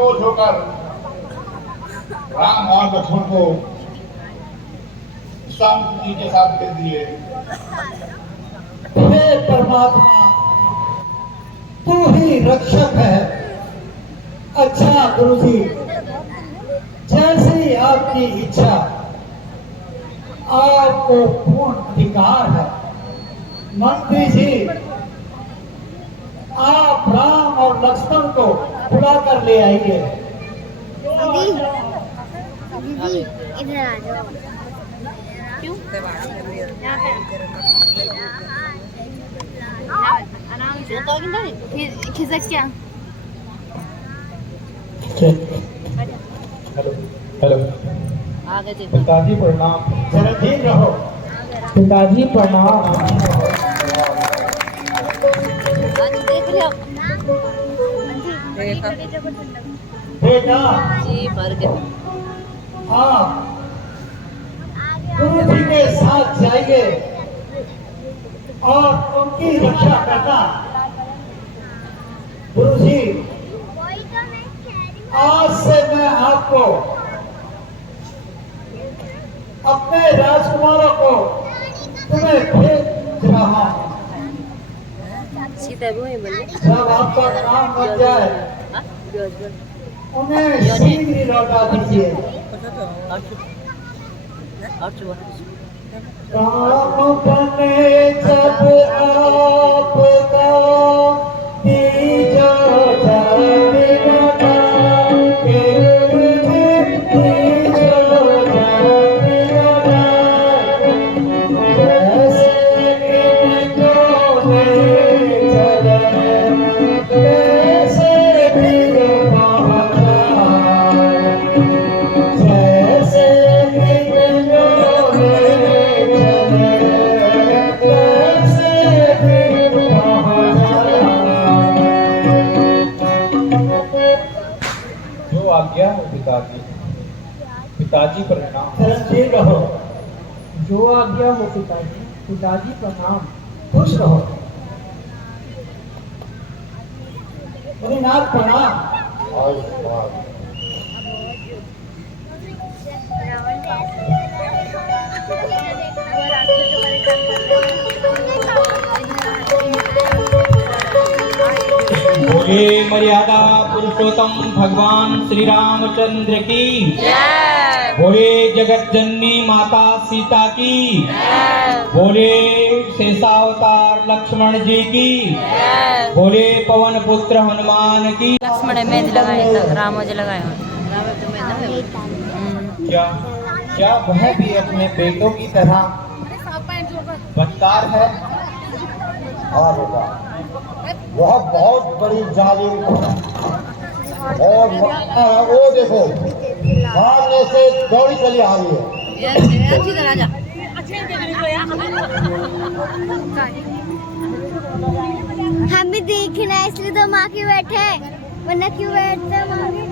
निर्दोष होकर राम और लक्ष्मण को शांति जी के साथ दे दिए। हे परमात्मा, तू ही रक्षक है। अच्छा गुरु जी, जैसी आपकी इच्छा, आपको पूर्ण अधिकार है। मंत्री जी, आप राम और लक्ष्मण को बुला कर ले आइए। दीदी इधर आ जाओ। क्यों? खिसक क्या? Hello hello. आगे देखो। पिताजी प्रणाम। जरा ठीक रहो। पिताजी प्रणाम। देख लो बेटा, जी भर के हाँ, गुरु जी के साथ जाइए और उनकी रक्षा करना। गुरु जी, आज से मैं आपको अपने राजकुमारों को तुम्हें भेज रहा हूँ। सीता भी बोले जब आपका काम बन जाए, उन्हें शीघ्र ही लौटा दीजिए। काम बने जब आपका, दीजो जाने लगा के मुझे, दीजो जाने लगा। जैसे इनको ले चले, वैसे भी पहुंचा। जैसे इनको ले चले, वैसे भी पहुंचा। जो आज्ञा हो पिताजी। पिताजी प्रणाम। चिरंजीव रहो। जो आज्ञा हो पिताजी। पिताजी प्रणाम। खुश रहो। मुनिनाथ प्रणाम। बोले मर्यादा पुरुषोत्तम भगवान श्री रामचंद्र की। बोले जगत जननी माता सीता की। बोले शेषावतार लक्ष्मण जी की। बोले पवन पुत्र हनुमान की। लक्ष्मण मेहंदी लगाए, राम जी लगाए क्या क्या वह भी अपने बेटों की तरह बदकार है? हाँ बेटा, वह बहुत बड़ी जालिम और वो देखो सामने से दौड़ी चली आ रही है। हमें देखना है इसलिए तो माँ के बैठे हैं, वरना क्यों बैठते हैं माँ के?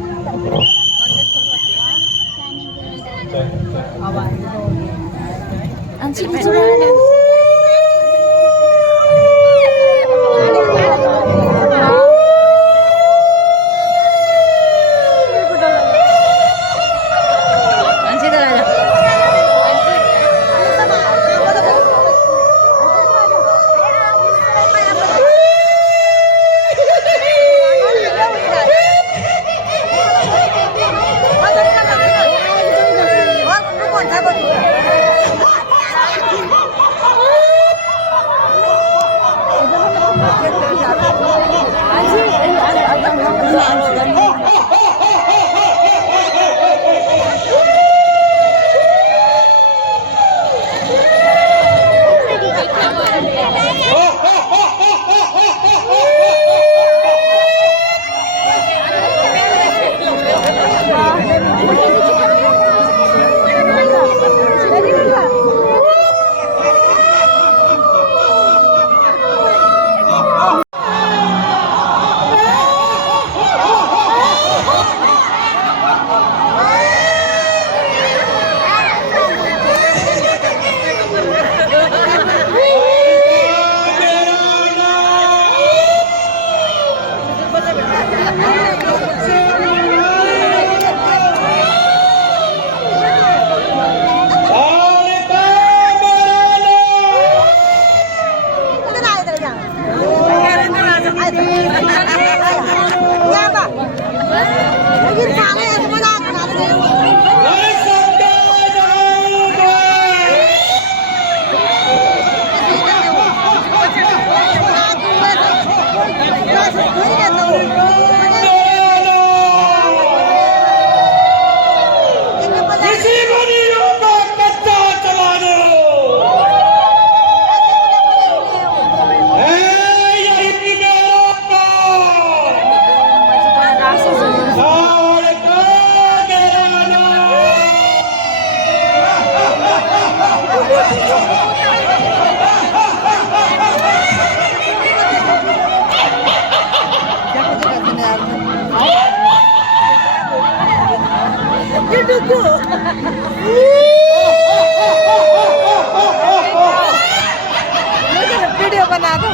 वीडियो बना दो।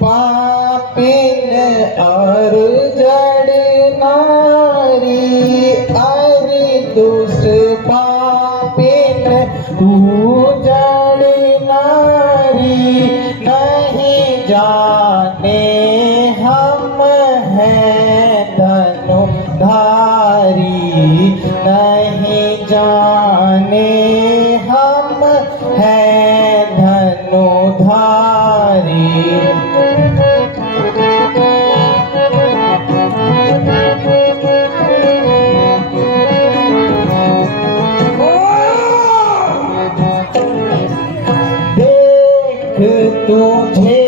पापिन और जड़ नारी, अरे दुष्ट पापिन जड़ नारी, नहीं जाने हम हैं धनुधारी, नहीं जाने हम हैं धनुधारी। तुझे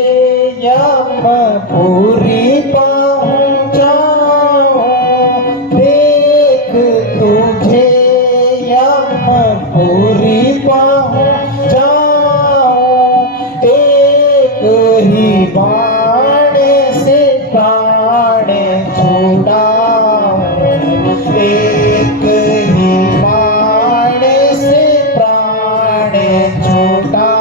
यमपुरी पहुँचाऊं, देख तुझे यमपुरी पहुँचाऊं, एक ही बाण से प्राण छुड़ाऊं, एक ही बाण से प्राण छुड़ाऊं।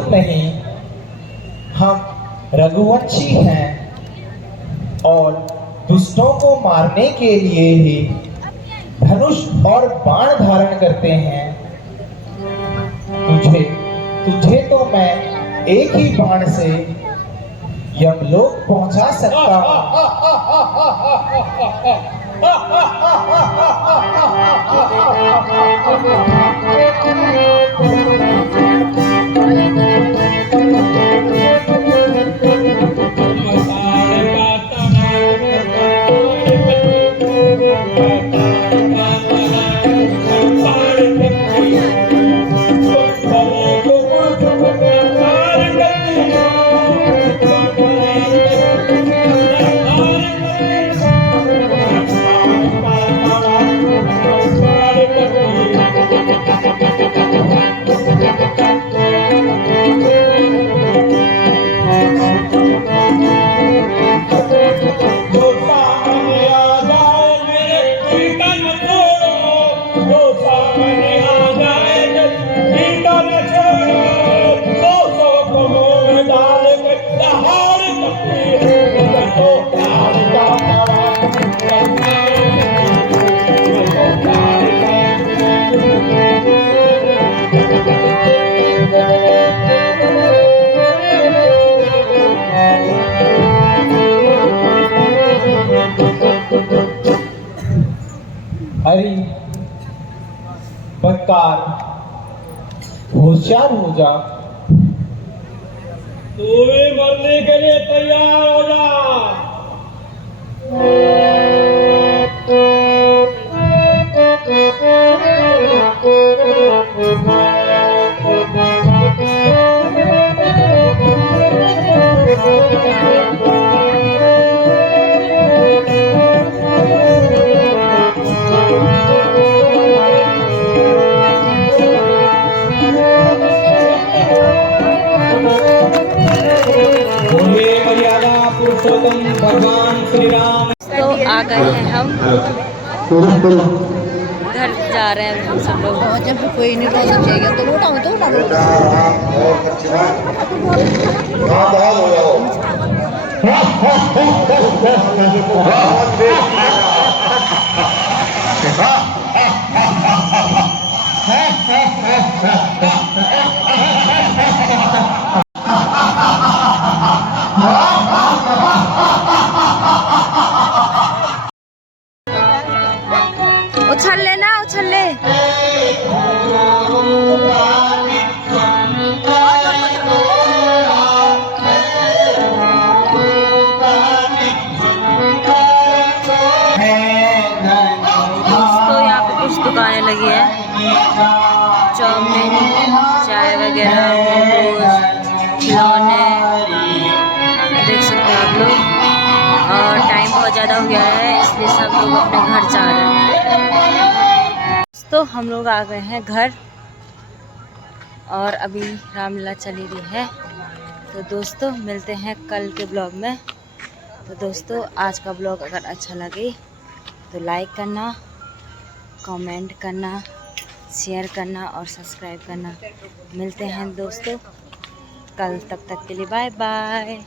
मालूम नहीं हम रघुवंशी हैं और दुष्टों को मारने के लिए ही धनुष और बाण धारण करते हैं। तुझे तो मैं एक ही बाण से यमलोक पहुंचा सकता हरी बदकार होशियार हो जा। तू भी मरने के लिए तैयार हो जा। पुरुषोत्तम भगवान श्री राम। तो आ गए हैं हम, घर जा रहे हैं हम सब लोग। जब कोई नहीं जाएगा तो उठाओ तो उछल लेना, उछल ले। दोस्तों यहाँ पे कुछ दुकानें लगी हैं, चाउमीन, चाय वगैरह, मोमोज, खिलौने, देख सकते हैं आप लोग। और टाइम बहुत ज़्यादा हो गया है इसलिए सब लोग अपने घर जा रहे हैं। तो हम लोग आ गए हैं घर और अभी रामलीला चली रही है। तो दोस्तों मिलते हैं कल के ब्लॉग में। तो दोस्तों आज का ब्लॉग अगर अच्छा लगे तो लाइक करना, कमेंट करना, शेयर करना और सब्सक्राइब करना। मिलते हैं दोस्तों कल, तब तक के लिए बाय बाय।